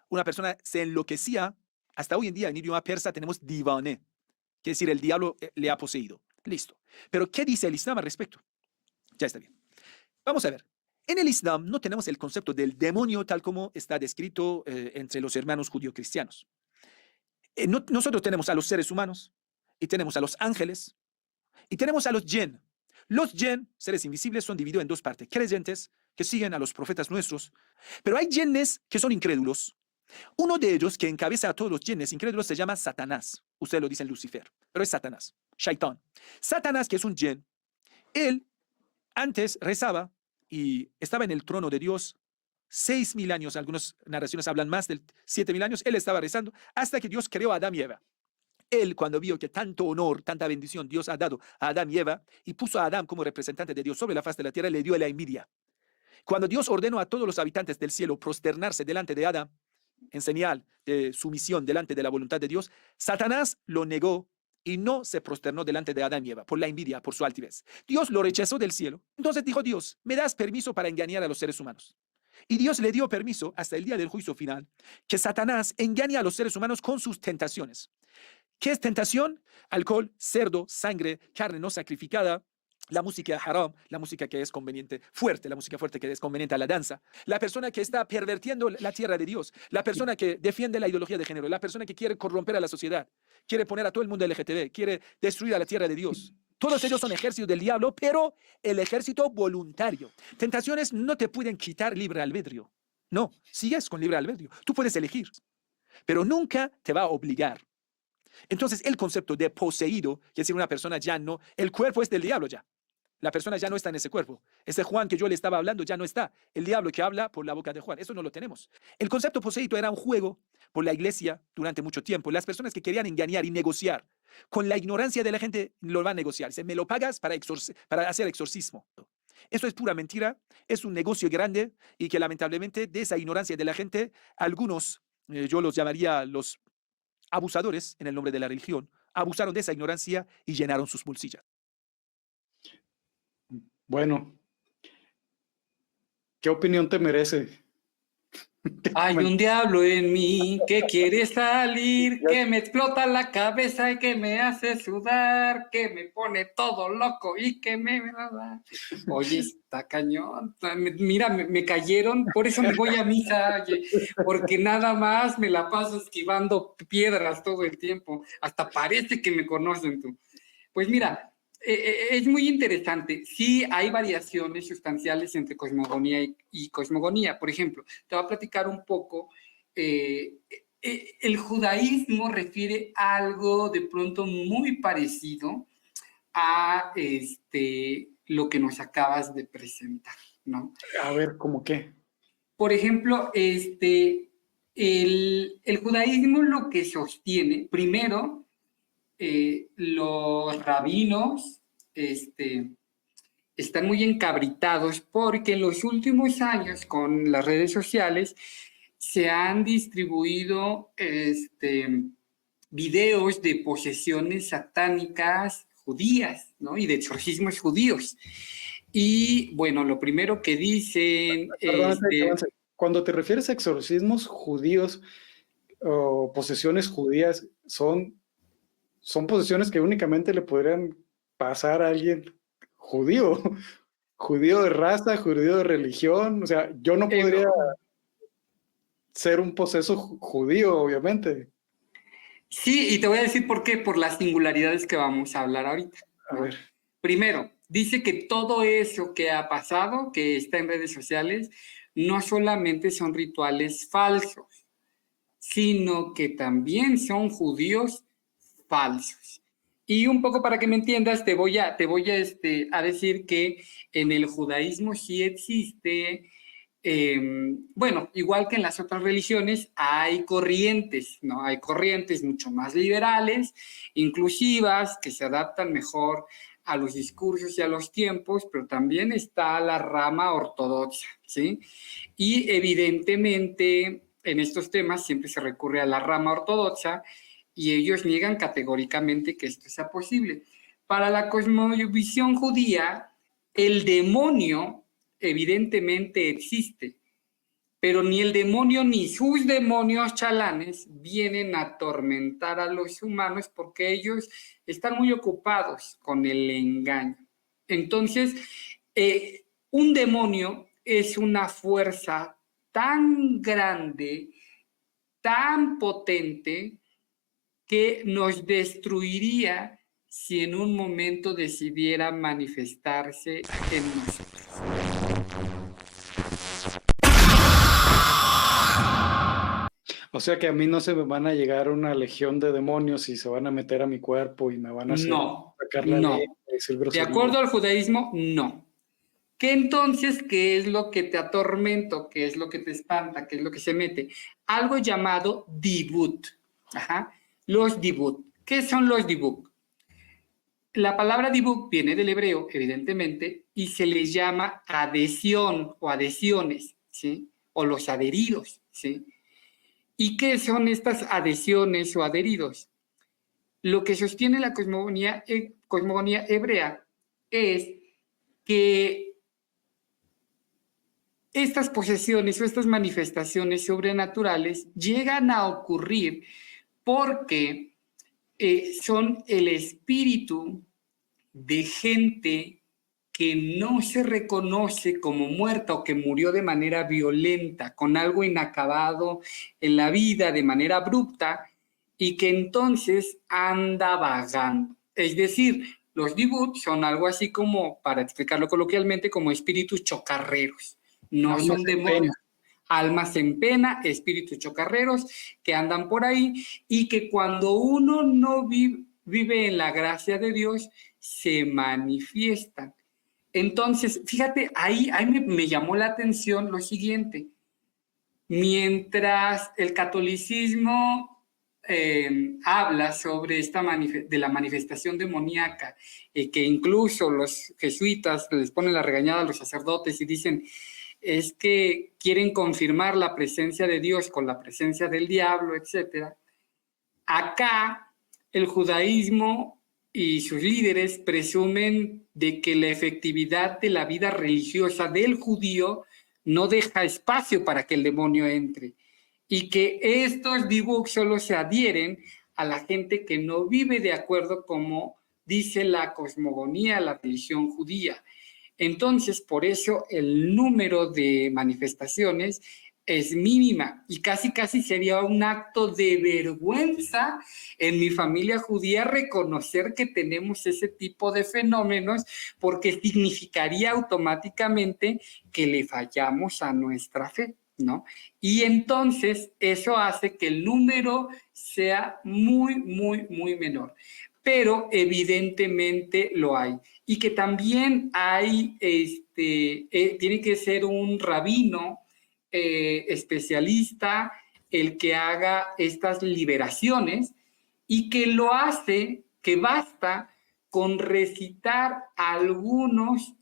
una persona se enloquecía. Hasta hoy en día en idioma persa tenemos divane, que es decir, el diablo le ha poseído. Listo. Pero ¿qué dice el Islam al respecto? Ya está bien. Vamos a ver. En el Islam no tenemos el concepto del demonio tal como está descrito entre los hermanos judío-cristianos. Nosotros tenemos a los seres humanos, y tenemos a los ángeles, y tenemos a los jinn. Los jinn, seres invisibles, son divididos en dos partes. Creyentes, que siguen a los profetas nuestros, pero hay jinnes que son incrédulos. Uno de ellos, que encabeza a todos los jinnes incrédulos, se llama Satanás. Ustedes lo dicen Lucifer, pero es Satanás, Shaitán. Satanás, que es un jinn, él antes rezaba y estaba en el trono de Dios 6.000 años, algunas narraciones hablan más de 7.000 años, él estaba rezando hasta que Dios creó a Adán y Eva. Él, cuando vio que tanto honor, tanta bendición Dios ha dado a Adán y Eva y puso a Adán como representante de Dios sobre la faz de la tierra, le dio la envidia. Cuando Dios ordenó a todos los habitantes del cielo prosternarse delante de Adán, en señal de sumisión delante de la voluntad de Dios, Satanás lo negó y no se prosternó delante de Adán y Eva por la envidia, por su altivez. Dios lo rechazó del cielo. Entonces dijo Dios, ¿me das permiso para engañar a los seres humanos? Y Dios le dio permiso hasta el día del juicio final que Satanás engañe a los seres humanos con sus tentaciones. ¿Qué es tentación? Alcohol, cerdo, sangre, carne no sacrificada, la música haram, la música que es conveniente, fuerte, la música fuerte que es conveniente a la danza, la persona que está pervertiendo la tierra de Dios, la persona que defiende la ideología de género, la persona que quiere corromper a la sociedad, quiere poner a todo el mundo LGTB, quiere destruir a la tierra de Dios. Todos ellos son ejércitos del diablo, pero el ejército voluntario. Tentaciones no te pueden quitar libre albedrío. No, sigues con libre albedrío. Tú puedes elegir, pero nunca te va a obligar. Entonces, el concepto de poseído, que es decir, una persona ya no, el cuerpo es del diablo ya. La persona ya no está en ese cuerpo. Ese Juan que yo le estaba hablando ya no está. El diablo que habla por la boca de Juan. Eso no lo tenemos. El concepto poseído era un juego por la iglesia durante mucho tiempo. Las personas que querían engañar y negociar con la ignorancia de la gente lo van a negociar. Dice, me lo pagas para hacer exorcismo. Eso es pura mentira. Es un negocio grande y que lamentablemente de esa ignorancia de la gente, algunos, yo los llamaría los abusadores en el nombre de la religión, abusaron de esa ignorancia y llenaron sus bolsillas. Bueno, ¿qué opinión te merece? Hay un diablo en mí que quiere salir, que me explota la cabeza y que me hace sudar, que me pone todo loco y que me... Oye, está cañón. Mira, me cayeron, por eso me voy a misa, oye, porque nada más me la paso esquivando piedras todo el tiempo. Hasta parece que me conocen tú. Pues mira, es muy interesante. Sí hay variaciones sustanciales entre cosmogonía y cosmogonía. Por ejemplo, te voy a platicar un poco. El judaísmo refiere a algo de pronto muy parecido a lo que nos acabas de presentar, ¿no? A ver, ¿cómo qué? Por ejemplo, el judaísmo lo que sostiene, primero, los rabinos están muy encabritados porque en los últimos años con las redes sociales se han distribuido videos de posesiones satánicas judías, ¿no? Y de exorcismos judíos. Y bueno, lo primero que dicen, Perdónate que avance. Cuando te refieres a exorcismos judíos o posesiones judías, son posesiones que únicamente le podrían pasar a alguien judío, judío de raza, judío de religión. O sea, yo no podría ser un poseso judío, obviamente. Sí, y te voy a decir por qué, por las singularidades que vamos a hablar ahorita, A ¿no? ver. Primero, dice que todo eso que ha pasado, que está en redes sociales, no solamente son rituales falsos, sino que también son judíos falsos. Y un poco para que me entiendas, te voy a decir que en el judaísmo sí existe, bueno, igual que en las otras religiones, hay corrientes, ¿no? Hay corrientes mucho más liberales, inclusivas, que se adaptan mejor a los discursos y a los tiempos, pero también está la rama ortodoxa, ¿sí? Y evidentemente en estos temas siempre se recurre a la rama ortodoxa y ellos niegan categóricamente que esto sea posible. Para la cosmovisión judía, el demonio evidentemente existe, pero ni el demonio ni sus demonios chalanes vienen a atormentar a los humanos porque ellos están muy ocupados con el engaño. Entonces, un demonio es una fuerza tan grande, tan potente, que nos destruiría si en un momento decidiera manifestarse en nosotros. O sea que a mí no se me van a llegar una legión de demonios y se van a meter a mi cuerpo y me van a hacer sacar la lengua y decir De groserías. acuerdo al judaísmo, no. ¿Qué entonces, qué es lo que te atormenta, qué es lo que te espanta, qué es lo que se mete? Algo llamado dibut. Ajá. Los dibut. ¿Qué son los dibut? La palabra dibut viene del hebreo, evidentemente, y se les llama adhesión o adhesiones, ¿sí? O los adheridos, ¿sí? ¿Y qué son estas adhesiones o adheridos? Lo que sostiene la cosmogonía hebrea es que estas posesiones o estas manifestaciones sobrenaturales llegan a ocurrir porque son el espíritu de gente que no se reconoce como muerta o que murió de manera violenta, con algo inacabado en la vida de manera abrupta y que entonces anda vagando. Es decir, los dibuts son algo así como, para explicarlo coloquialmente, como espíritus chocarreros. No Almas son en demonios. pena. Almas en pena, espíritus chocarreros que andan por ahí y que cuando uno no vive en la gracia de Dios, se manifiestan. Entonces, fíjate, ahí me llamó la atención lo siguiente. Mientras el catolicismo habla sobre de la manifestación demoníaca, que incluso los jesuitas les ponen la regañada a los sacerdotes y dicen, es que quieren confirmar la presencia de Dios con la presencia del diablo, etc. Acá el judaísmo y sus líderes presumen de que la efectividad de la vida religiosa del judío no deja espacio para que el demonio entre y que estos dibujos solo se adhieren a la gente que no vive de acuerdo como dice la cosmogonía, la religión judía. Entonces, por eso el número de manifestaciones es mínima y casi sería un acto de vergüenza en mi familia judía reconocer que tenemos ese tipo de fenómenos porque significaría automáticamente que le fallamos a nuestra fe, ¿no? Y entonces eso hace que el número sea muy menor. pero evidentemente lo hay. Y que también hay, tiene que ser un rabino especialista el que haga estas liberaciones y que lo hace, que basta con recitar algunos,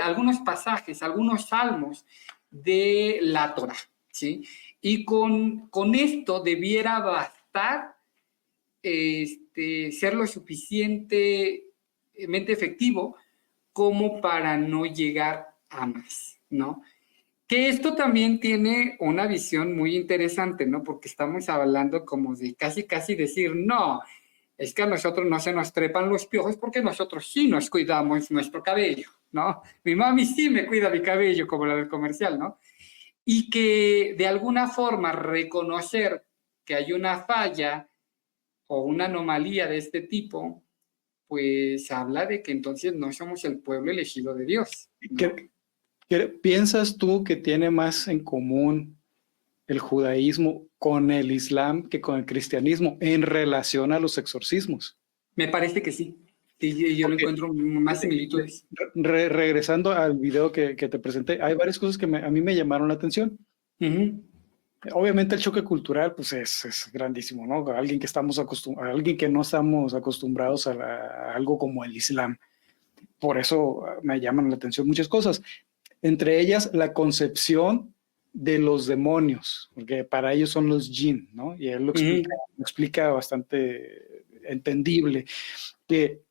algunos pasajes, algunos salmos de la Torah, ¿sí? Y con esto debiera bastar ser lo suficientemente efectivo como para no llegar a más, ¿no? Que esto también tiene una visión muy interesante, ¿no? Porque estamos hablando como de casi decir, no, es que a nosotros no se nos trepan los piojos porque nosotros sí nos cuidamos nuestro cabello, ¿no? Mi mami sí me cuida mi cabello, como la del comercial, ¿no? Y que de alguna forma reconocer que hay una falla o una anomalía de este tipo, pues habla de que entonces no somos el pueblo elegido de Dios, ¿no? ¿Piensas tú que tiene más en común el judaísmo con el islam que con el cristianismo en relación a los exorcismos? Me parece que sí. Y yo lo encuentro más similitudes. Regresando al video que te presenté, hay varias cosas que a mí me llamaron la atención. Obviamente el choque cultural pues es grandísimo, ¿no? Alguien que no estamos acostumbrados a algo como el islam. Por eso me llaman la atención muchas cosas. Entre ellas, la concepción de los demonios, porque para ellos son los jinn, ¿no? Y él lo explica bastante entendible. Que,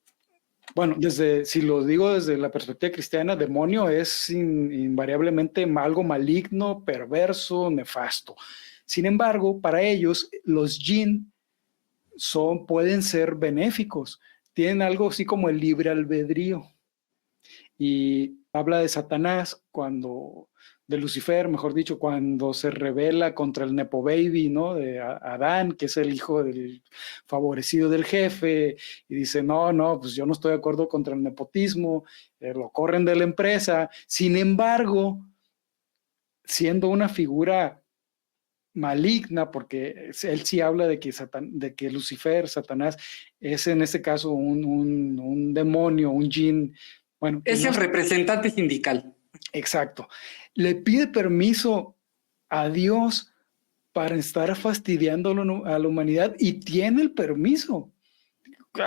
bueno, si lo digo desde la perspectiva cristiana, demonio es invariablemente algo maligno, perverso, nefasto. Sin embargo, para ellos, los jinn pueden ser benéficos, tienen algo así como el libre albedrío. Y habla de Satanás de Lucifer, mejor dicho, cuando se rebela contra el Nepo Baby, ¿no? De Adán, que es el hijo del favorecido del jefe, y dice, no, pues yo no estoy de acuerdo contra el nepotismo, lo corren de la empresa. Sin embargo, siendo una figura maligna, porque él sí habla de que Lucifer, Satanás, es en este caso un demonio, un jinn. Bueno, es el representante sindical. Exacto. Le pide permiso a Dios para estar fastidiando a la humanidad y tiene el permiso.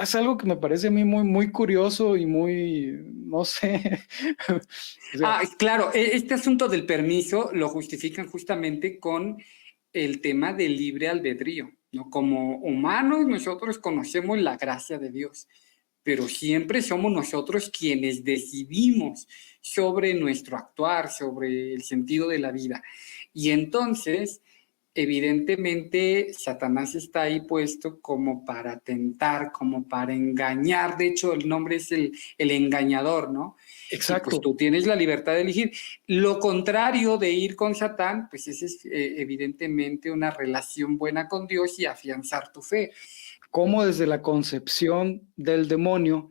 Es algo que me parece a mí muy, muy curioso y muy, no sé. O sea, claro, este asunto del permiso lo justifican justamente con el tema del libre albedrío, ¿no? Como humanos nosotros conocemos la gracia de Dios, pero siempre somos nosotros quienes decidimos sobre nuestro actuar, sobre el sentido de la vida. Y entonces, evidentemente, Satanás está ahí puesto como para tentar, como para engañar. De hecho, el nombre es el engañador, ¿no? Exacto. Y pues tú tienes la libertad de elegir. Lo contrario de ir con Satán, pues es evidentemente una relación buena con Dios y afianzar tu fe. Cómo desde la concepción del demonio,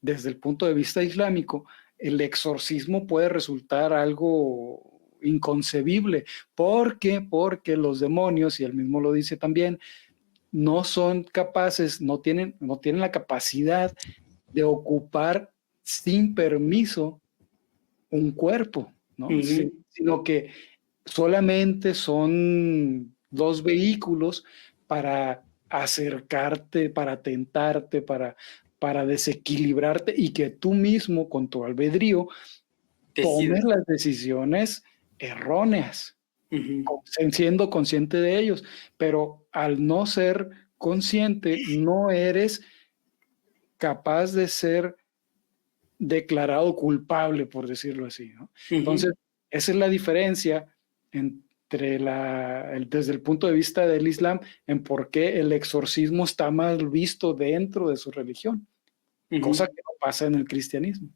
desde el punto de vista islámico, el exorcismo puede resultar algo inconcebible. ¿Por qué? Porque los demonios, y él mismo lo dice también, no son capaces, no tienen la capacidad de ocupar sin permiso un cuerpo, ¿no? Sino que solamente son dos vehículos para acercarte, para tentarte, para desequilibrarte y que tú mismo con tu albedrío tomes las decisiones erróneas, siendo consciente de ellos, pero al no ser consciente no eres capaz de ser declarado culpable, por decirlo así, ¿no? Entonces, esa es la diferencia entre desde el punto de vista del Islam en por qué el exorcismo está mal visto dentro de su religión, cosa que no pasa en el cristianismo.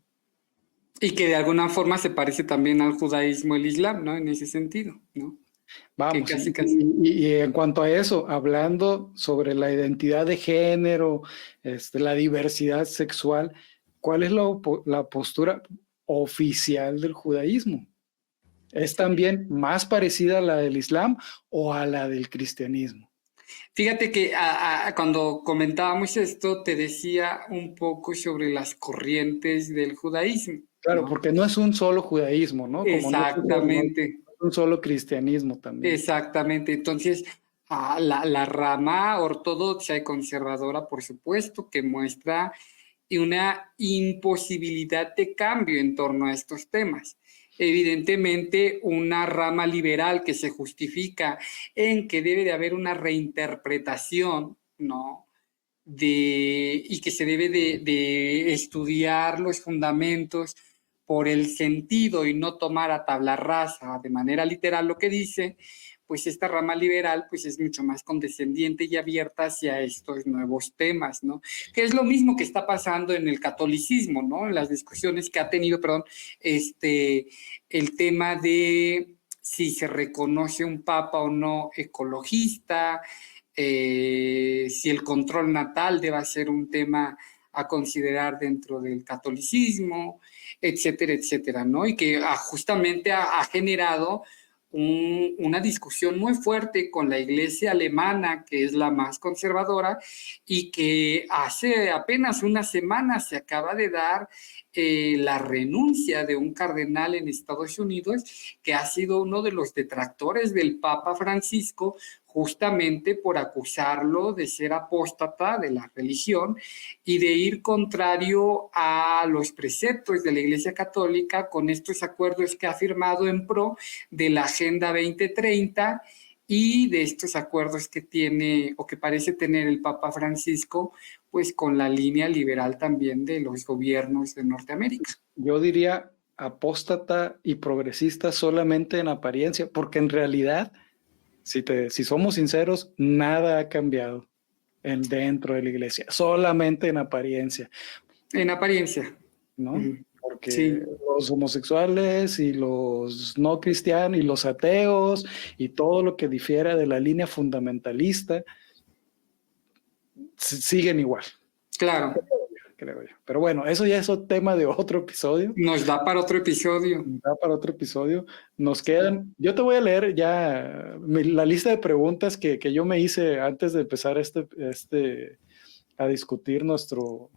Y que de alguna forma se parece también al judaísmo, el Islam, ¿no? En ese sentido, ¿no? Vamos, y en cuanto a eso, hablando sobre la identidad de género, la diversidad sexual, ¿cuál es la postura oficial del judaísmo? ¿Es también más parecida a la del Islam o a la del cristianismo? Fíjate que cuando comentábamos esto, te decía un poco sobre las corrientes del judaísmo, Claro, ¿no? porque no es un solo judaísmo, ¿no? Como no es Exactamente, un solo cristianismo también. exactamente. Entonces, la rama ortodoxa y conservadora, por supuesto, que muestra una imposibilidad de cambio en torno a estos temas. Evidentemente, una rama liberal que se justifica en que debe de haber una reinterpretación, ¿no? Y que se debe de estudiar los fundamentos por el sentido y no tomar a tabla rasa de manera literal lo que dice, pues esta rama liberal pues es mucho más condescendiente y abierta hacia estos nuevos temas, ¿no? Que es lo mismo que está pasando en el catolicismo, ¿no? En las discusiones que ha tenido, perdón, el tema de si se reconoce un papa o no ecologista, si el control natal debe ser un tema a considerar dentro del catolicismo, etcétera, etcétera, ¿no? Y que justamente ha generado una discusión muy fuerte con la iglesia alemana, que es la más conservadora, y que hace apenas una semana se acaba de dar la renuncia de un cardenal en Estados Unidos, que ha sido uno de los detractores del Papa Francisco, justamente por acusarlo de ser apóstata de la religión y de ir contrario a los preceptos de la Iglesia Católica con estos acuerdos que ha firmado en pro de la Agenda 2030 y de estos acuerdos que tiene o que parece tener el Papa Francisco, pues con la línea liberal también de los gobiernos de Norteamérica. Yo diría apóstata y progresista solamente en apariencia, porque en realidad, si somos sinceros, nada ha cambiado dentro de la iglesia, solamente en apariencia. En apariencia. ¿No? Porque sí, los homosexuales y los no cristianos y los ateos y todo lo que difiera de la línea fundamentalista siguen igual. Claro. Creo yo. Pero bueno, eso ya es un tema de otro episodio. Nos da para otro episodio. Nos quedan, yo te voy a leer ya la lista de preguntas que yo me hice antes de empezar a discutir nuestro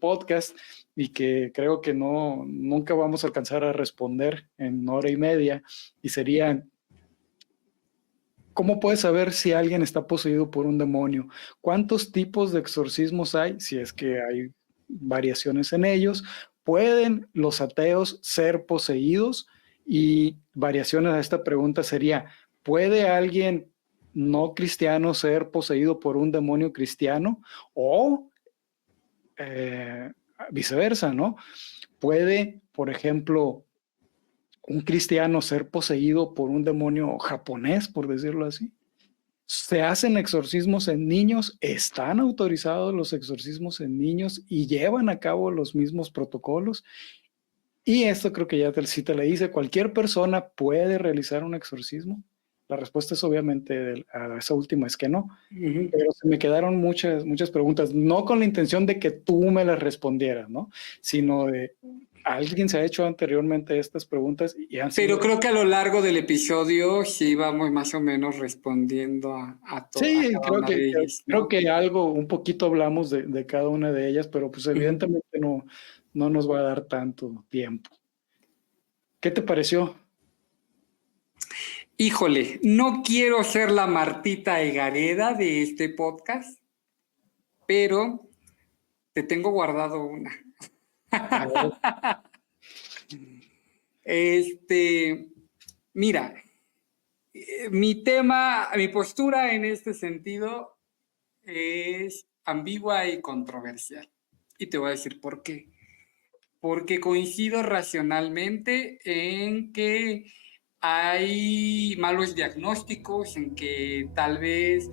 podcast y que creo que nunca vamos a alcanzar a responder en hora y media, y serían: ¿cómo puedes saber si alguien está poseído por un demonio? ¿Cuántos tipos de exorcismos hay? Si es que hay variaciones en ellos. ¿Pueden los ateos ser poseídos? Y variaciones a esta pregunta sería: ¿puede alguien no cristiano ser poseído por un demonio cristiano? O viceversa, ¿no? ¿Puede, por ejemplo, un cristiano ser poseído por un demonio japonés, por decirlo así? Se hacen exorcismos en niños, están autorizados los exorcismos en niños y llevan a cabo los mismos protocolos. Y esto creo que ya sí te le hice: ¿cualquier persona puede realizar un exorcismo? La respuesta es obviamente a esa última es que no. Pero se me quedaron muchas preguntas, no con la intención de que tú me las respondieras, ¿no? Sino de alguien se ha hecho anteriormente estas preguntas y han sido... Pero creo que a lo largo del episodio sí vamos más o menos respondiendo a todas. Sí, creo que algo, un poquito hablamos de cada una de ellas, pero pues evidentemente no nos va a dar tanto tiempo. ¿Qué te pareció? Híjole, no quiero ser la Martita Egareda de este podcast, pero te tengo guardado una. Mira, mi postura en este sentido es ambigua y controversial. Y te voy a decir por qué. Porque coincido racionalmente en que hay malos diagnósticos, en que tal vez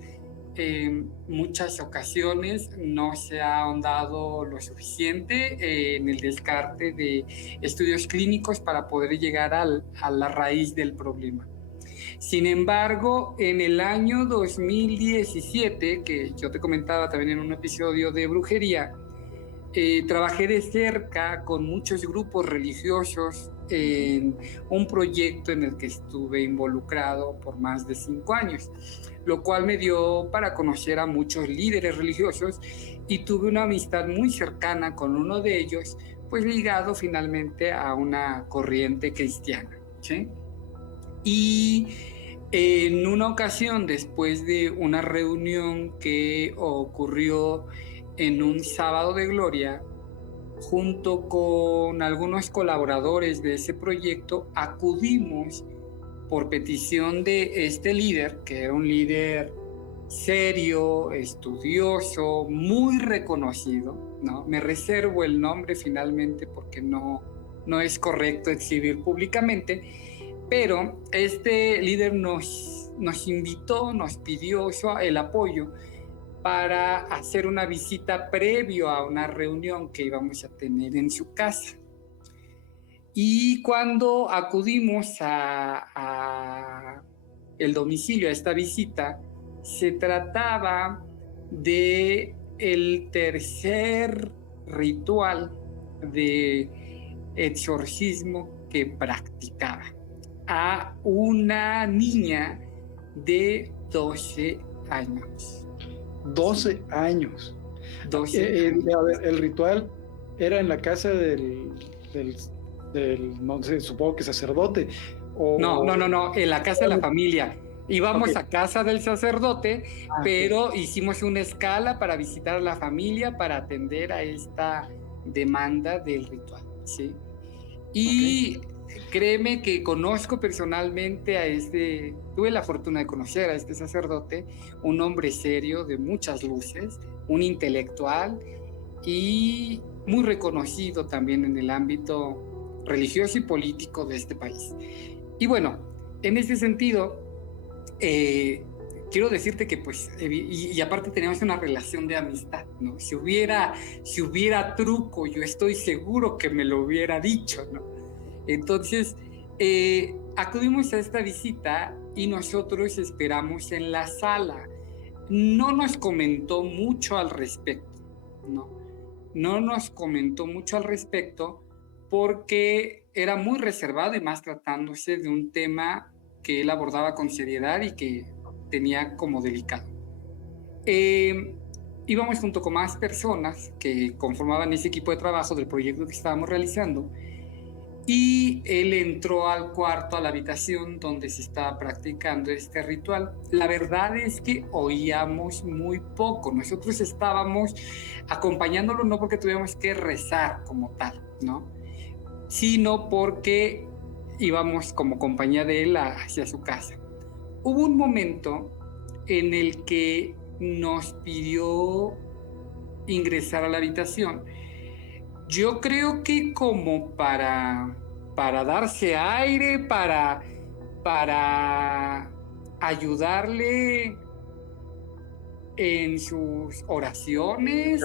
en muchas ocasiones no se ha ahondado lo suficiente en el descarte de estudios clínicos para poder llegar a la raíz del problema. Sin embargo, en el año 2017, que yo te comentaba también en un episodio de brujería, trabajé de cerca con muchos grupos religiosos en un proyecto en el que estuve involucrado por más de 5 años, lo cual me dio para conocer a muchos líderes religiosos y tuve una amistad muy cercana con uno de ellos, pues ligado finalmente a una corriente cristiana, ¿sí? Y en una ocasión, después de una reunión que ocurrió en un sábado de gloria, junto con algunos colaboradores de ese proyecto, acudimos por petición de este líder, que era un líder serio, estudioso, muy reconocido, ¿no? Me reservo el nombre finalmente porque no es correcto exhibir públicamente, pero este líder nos invitó, nos pidió el apoyo para hacer una visita previo a una reunión que íbamos a tener en su casa. Y cuando acudimos a el domicilio, a esta visita, se trataba de el tercer ritual de exorcismo que practicaba a una niña de 12 años. 12 años. 12 años. A ver, el ritual era en la casa del no sé, supongo que sacerdote. No, en la casa de la familia. Íbamos a casa del sacerdote, pero hicimos una escala para visitar a la familia para atender a esta demanda del ritual, ¿sí? Y créeme que conozco personalmente tuve la fortuna de conocer a este sacerdote, un hombre serio de muchas luces, un intelectual y muy reconocido también en el ámbito religioso y político de este país. Y bueno, en este sentido, quiero decirte que pues, y aparte teníamos una relación de amistad, ¿no? Si hubiera truco, yo estoy seguro que me lo hubiera dicho, ¿no? Entonces, acudimos a esta visita y nosotros esperamos en la sala. No nos comentó mucho al respecto, ¿no? No nos comentó mucho al respecto porque era muy reservado y más tratándose de un tema que él abordaba con seriedad y que tenía como delicado. Íbamos junto con más personas que conformaban ese equipo de trabajo del proyecto que estábamos realizando y él entró al cuarto, a la habitación donde se estaba practicando este ritual. La verdad es que oíamos muy poco. Nosotros estábamos acompañándolo no porque tuviéramos que rezar como tal, ¿no? Sino porque íbamos como compañía de él hacia su casa. Hubo un momento en el que nos pidió ingresar a la habitación. Yo creo que como para darse aire, para ayudarle en sus oraciones,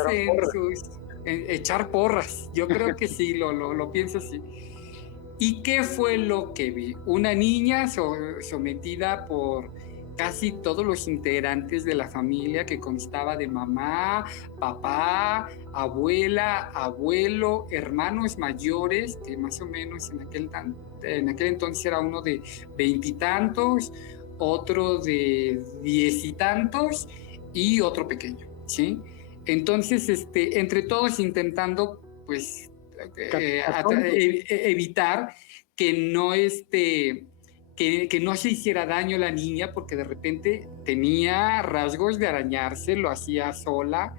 echar porras. Yo creo que sí, lo pienso así. ¿Y qué fue lo que vi? Una niña sometida por casi todos los integrantes de la familia, que constaba de mamá, papá, abuela, abuelo, hermanos mayores, que más o menos en aquel entonces era uno de 20 y tantos, otro de 10 y tantos y otro pequeño, ¿sí? Entonces, entre todos intentando, pues, evitar que no que no se hiciera daño a la niña, porque de repente tenía rasgos de arañarse, lo hacía sola,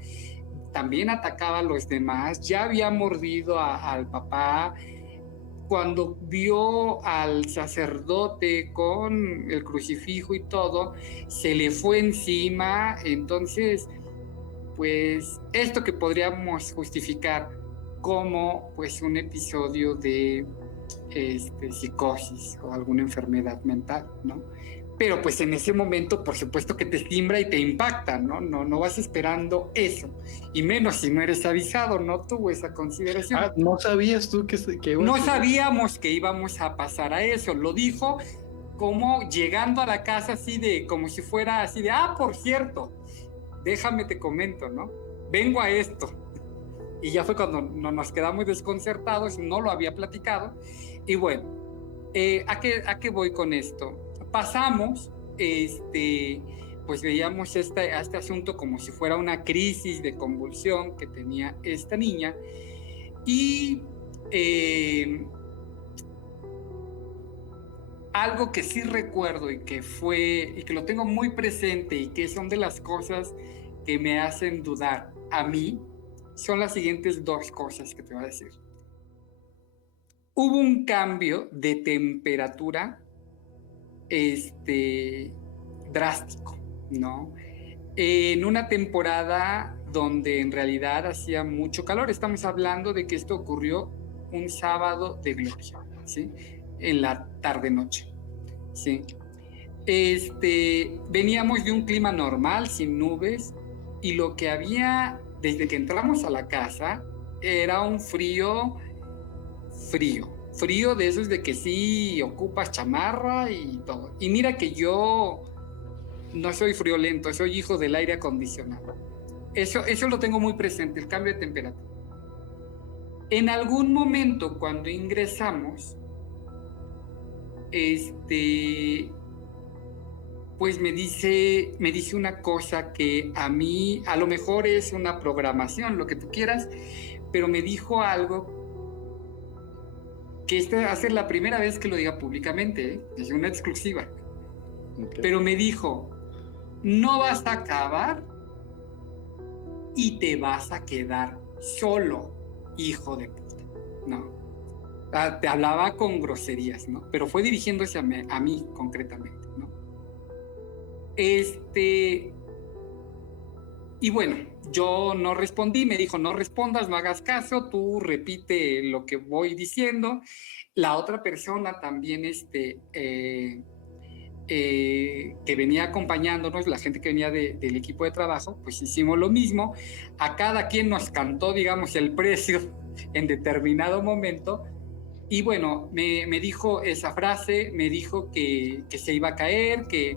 también atacaba a los demás, ya había mordido al papá. Cuando vio al sacerdote con el crucifijo y todo, se le fue encima. Entonces, pues esto que podríamos justificar como pues un episodio de psicosis o alguna enfermedad mental, ¿no? Pero pues en ese momento, por supuesto que te simbra y te impacta, ¿no? No vas esperando eso, y menos si no eres avisado, no tuvo esa consideración. ¿No sabías tú que no sabíamos que íbamos a pasar a eso? Lo dijo como llegando a la casa así de, como si fuera así de, por cierto, déjame te comento, ¿no? Vengo a esto. Y ya fue cuando nos quedamos desconcertados, no lo había platicado. Y bueno, ¿a qué voy con esto? Pasamos, pues veíamos este asunto como si fuera una crisis de convulsión que tenía esta niña. Y algo que sí recuerdo y que lo tengo muy presente y que son de las cosas que me hacen dudar a mí, son las siguientes dos cosas que te voy a decir. Hubo un cambio de temperatura drástico, ¿no? En una temporada donde en realidad hacía mucho calor. Estamos hablando de que esto ocurrió un sábado de gloria, ¿sí? En la tarde-noche, ¿sí? Veníamos de un clima normal, sin nubes, y lo que había desde que entramos a la casa era un frío de esos de que sí ocupas chamarra y todo. Y mira que yo no soy friolento, soy hijo del aire acondicionado. Eso lo tengo muy presente, el cambio de temperatura. En algún momento cuando ingresamos, pues me dice una cosa que a mí, a lo mejor es una programación, lo que tú quieras, pero me dijo algo que esta va a ser la primera vez que lo diga públicamente, ¿eh? Es una exclusiva. Okay. Pero me dijo, no vas a acabar y te vas a quedar solo, hijo de puta, ¿no? Te hablaba con groserías, ¿no? Pero fue dirigiéndose a mí concretamente, ¿no? Y bueno, yo no respondí, me dijo, no respondas, no hagas caso, tú repite lo que voy diciendo. La otra persona también, que venía acompañándonos, la gente que venía del equipo de trabajo, pues hicimos lo mismo. A cada quien nos cantó, digamos, el precio en determinado momento. Y bueno, me dijo esa frase, me dijo que se iba a caer, que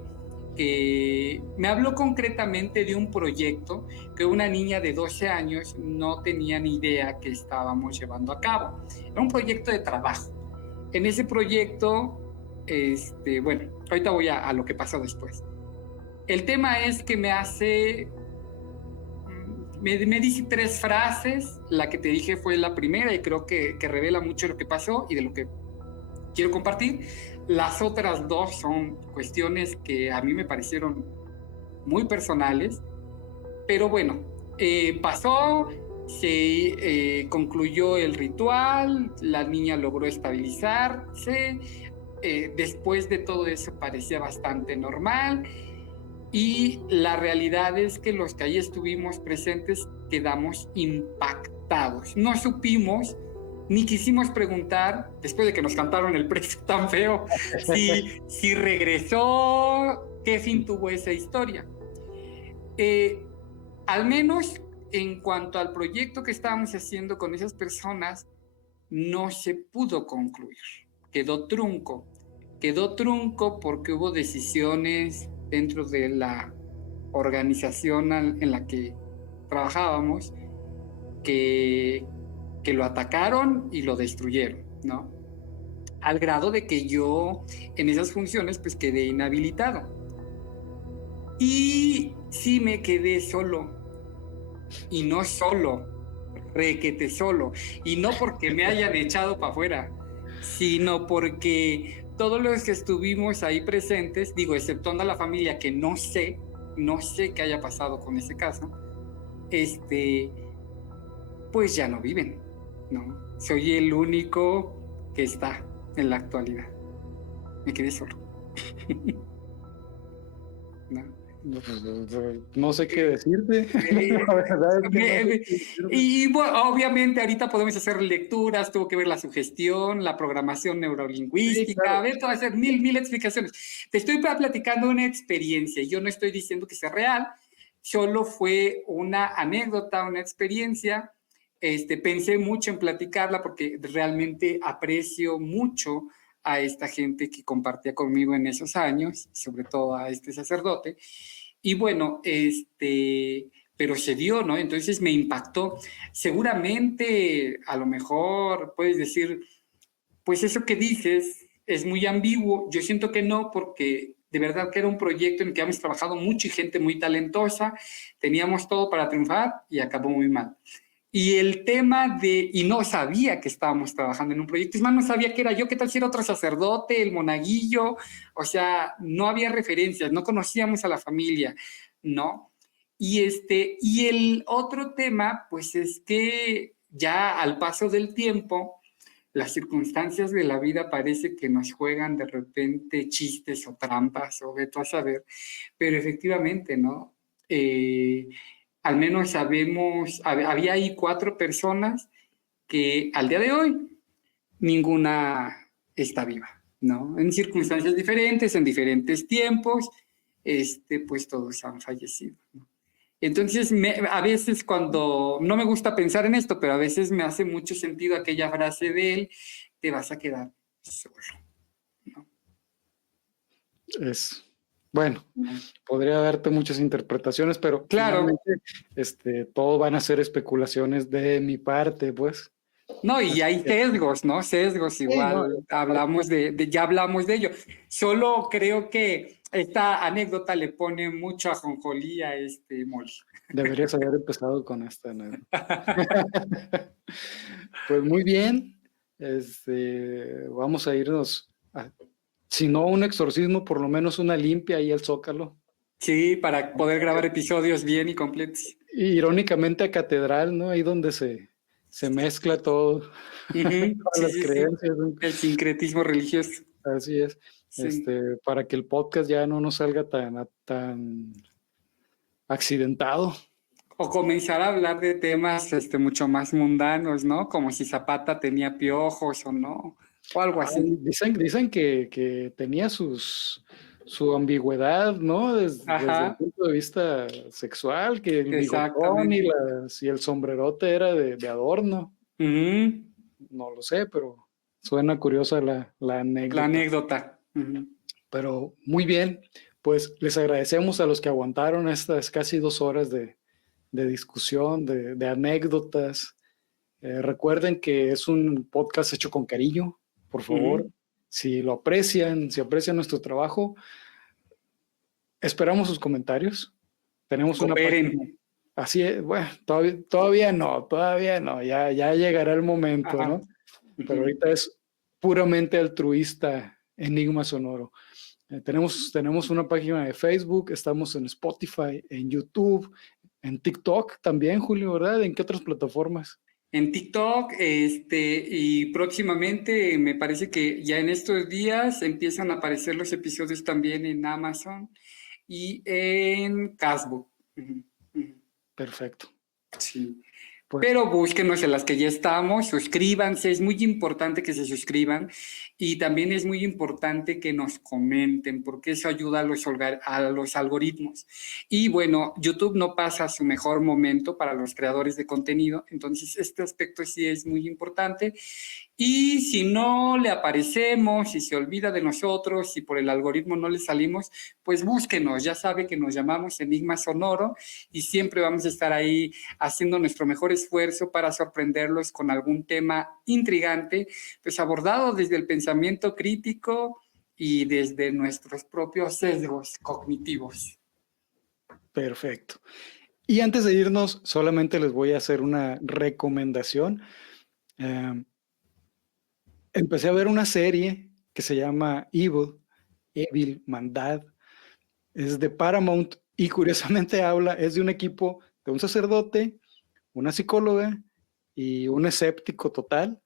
me habló concretamente de un proyecto que una niña de 12 años no tenía ni idea que estábamos llevando a cabo. Era un proyecto de trabajo. En ese proyecto, bueno, ahorita voy a lo que pasó después. El tema es que me dice 3 frases, la que te dije fue la primera y creo que revela mucho lo que pasó y de lo que quiero compartir. Las otras 2 son cuestiones que a mí me parecieron muy personales, pero bueno, pasó, se concluyó el ritual, la niña logró estabilizarse, después de todo eso parecía bastante normal y la realidad es que los que ahí estuvimos presentes quedamos impactados. No supimos ni quisimos preguntar, después de que nos cantaron el precio tan feo, si regresó, qué fin tuvo esa historia. Al menos en cuanto al proyecto que estábamos haciendo con esas personas, no se pudo concluir. Quedó trunco porque hubo decisiones dentro de la organización en la que trabajábamos que lo atacaron y lo destruyeron, ¿no? Al grado de que yo en esas funciones pues quedé inhabilitado. Y sí me quedé solo. Y no solo, requete solo. Y no porque me hayan echado para afuera, sino porque todos los que estuvimos ahí presentes, digo, exceptuando a la familia que no sé qué haya pasado con ese caso, pues ya no viven, ¿no? Soy el único que está en la actualidad. Me quedé solo. ¿No? No sé qué decirte. La verdad es que no sé qué decirte. Y bueno, obviamente ahorita podemos hacer lecturas, tuvo que ver la sugestión, la programación neurolingüística, sí, claro. A ver, todo hacer mil explicaciones. Te estoy platicando una experiencia, yo no estoy diciendo que sea real, solo fue una anécdota, una experiencia. Pensé mucho en platicarla porque realmente aprecio mucho a esta gente que compartía conmigo en esos años, sobre todo a este sacerdote. Y bueno, pero se dio, ¿no? Entonces me impactó. Seguramente, a lo mejor puedes decir, pues eso que dices es muy ambiguo. Yo siento que no, porque de verdad que era un proyecto en el que habíamos trabajado mucho y gente muy talentosa, teníamos todo para triunfar y acabó muy mal. Y el tema y no sabía que estábamos trabajando en un proyecto, es más, no sabía que era yo, qué tal si era otro sacerdote, el monaguillo, o sea, no había referencias, no conocíamos a la familia, ¿no? Y el otro tema, pues es que ya al paso del tiempo, las circunstancias de la vida parece que nos juegan de repente chistes o trampas, o ve tú a saber, pero efectivamente, ¿no? Al menos sabemos, había ahí 4 personas que al día de hoy ninguna está viva, ¿no? En circunstancias diferentes, en diferentes tiempos, pues todos han fallecido, ¿no? Entonces, a veces cuando, no me gusta pensar en esto, pero a veces me hace mucho sentido aquella frase de él, te vas a quedar solo, ¿no? Bueno, podría darte muchas interpretaciones, pero claro, finalmente, todo van a ser especulaciones de mi parte, pues. No, y hay sesgos, ¿no? Sesgos igual, ya hablamos de ello. Solo creo que esta anécdota le pone mucho ajonjolí a mole. Deberías haber empezado con esta anécdota. Pues muy bien, vamos a irnos, si no un exorcismo, por lo menos una limpia ahí al Zócalo. Sí, para poder grabar episodios bien y completos. Irónicamente a Catedral, ¿no? Ahí donde se mezcla todo, todas las creencias. Sí. El sincretismo religioso. Así es. Sí. Para que el podcast ya no nos salga tan accidentado. O comenzar a hablar de temas mucho más mundanos, ¿no? Como si Zapata tenía piojos o no, o algo así. Dicen que tenía su ambigüedad, ¿no? Desde el punto de vista sexual, que el bigotón y el sombrerote era de adorno. No lo sé, pero suena curiosa la anécdota. La anécdota. Pero muy bien, pues les agradecemos a los que aguantaron estas casi 2 horas de discusión, de anécdotas. Recuerden que es un podcast hecho con cariño, por favor. Si lo aprecian, si aprecian nuestro trabajo, esperamos sus comentarios. Tenemos una página. Así es, bueno, todavía no, ya llegará el momento, ¿no? Pero ahorita es puramente altruista Enigma Sonoro. Tenemos una página de Facebook, estamos en Spotify, en YouTube, en TikTok también, Julio, ¿verdad? ¿En qué otras plataformas? En TikTok, y próximamente me parece que ya en estos días empiezan a aparecer los episodios también en Amazon y en Castbox. Perfecto. Sí. Pero búsquenos en las que ya estamos, suscríbanse, es muy importante que se suscriban y también es muy importante que nos comenten porque eso ayuda a los algoritmos. Y bueno, YouTube no pasa su mejor momento para los creadores de contenido, entonces este aspecto sí es muy importante. Y si no le aparecemos, si se olvida de nosotros, si por el algoritmo no le salimos, pues búsquenos, ya sabe que nos llamamos Enigma Sonoro y siempre vamos a estar ahí haciendo nuestro mejor esfuerzo para sorprenderlos con algún tema intrigante, pues abordado desde el pensamiento crítico y desde nuestros propios sesgos cognitivos. Perfecto. Y antes de irnos, solamente les voy a hacer una recomendación. Empecé a ver una serie que se llama Evil, Maldad. Es de Paramount y curiosamente es de un equipo de un sacerdote, una psicóloga y un escéptico total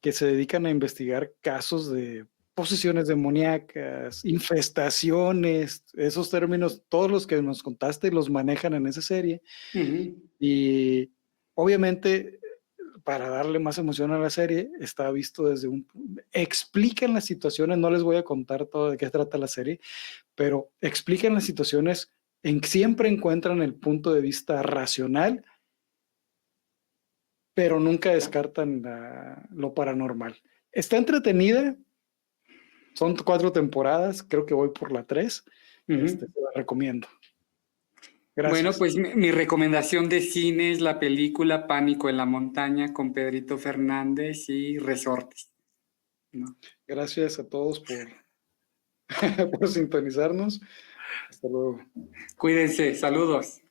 que se dedican a investigar casos de posesiones demoníacas, infestaciones, esos términos, todos los que nos contaste los manejan en esa serie. Y obviamente, para darle más emoción a la serie, está visto explican las situaciones, no les voy a contar todo de qué trata la serie, pero explican las situaciones siempre encuentran el punto de vista racional, pero nunca descartan lo paranormal. Está entretenida, son 4 temporadas, creo que voy por la 3, te la recomiendo. Gracias. Bueno, pues mi recomendación de cine es la película Pánico en la Montaña con Pedrito Fernández y Resortes, ¿no? Gracias a todos por, por sintonizarnos. Hasta luego. Cuídense, saludos.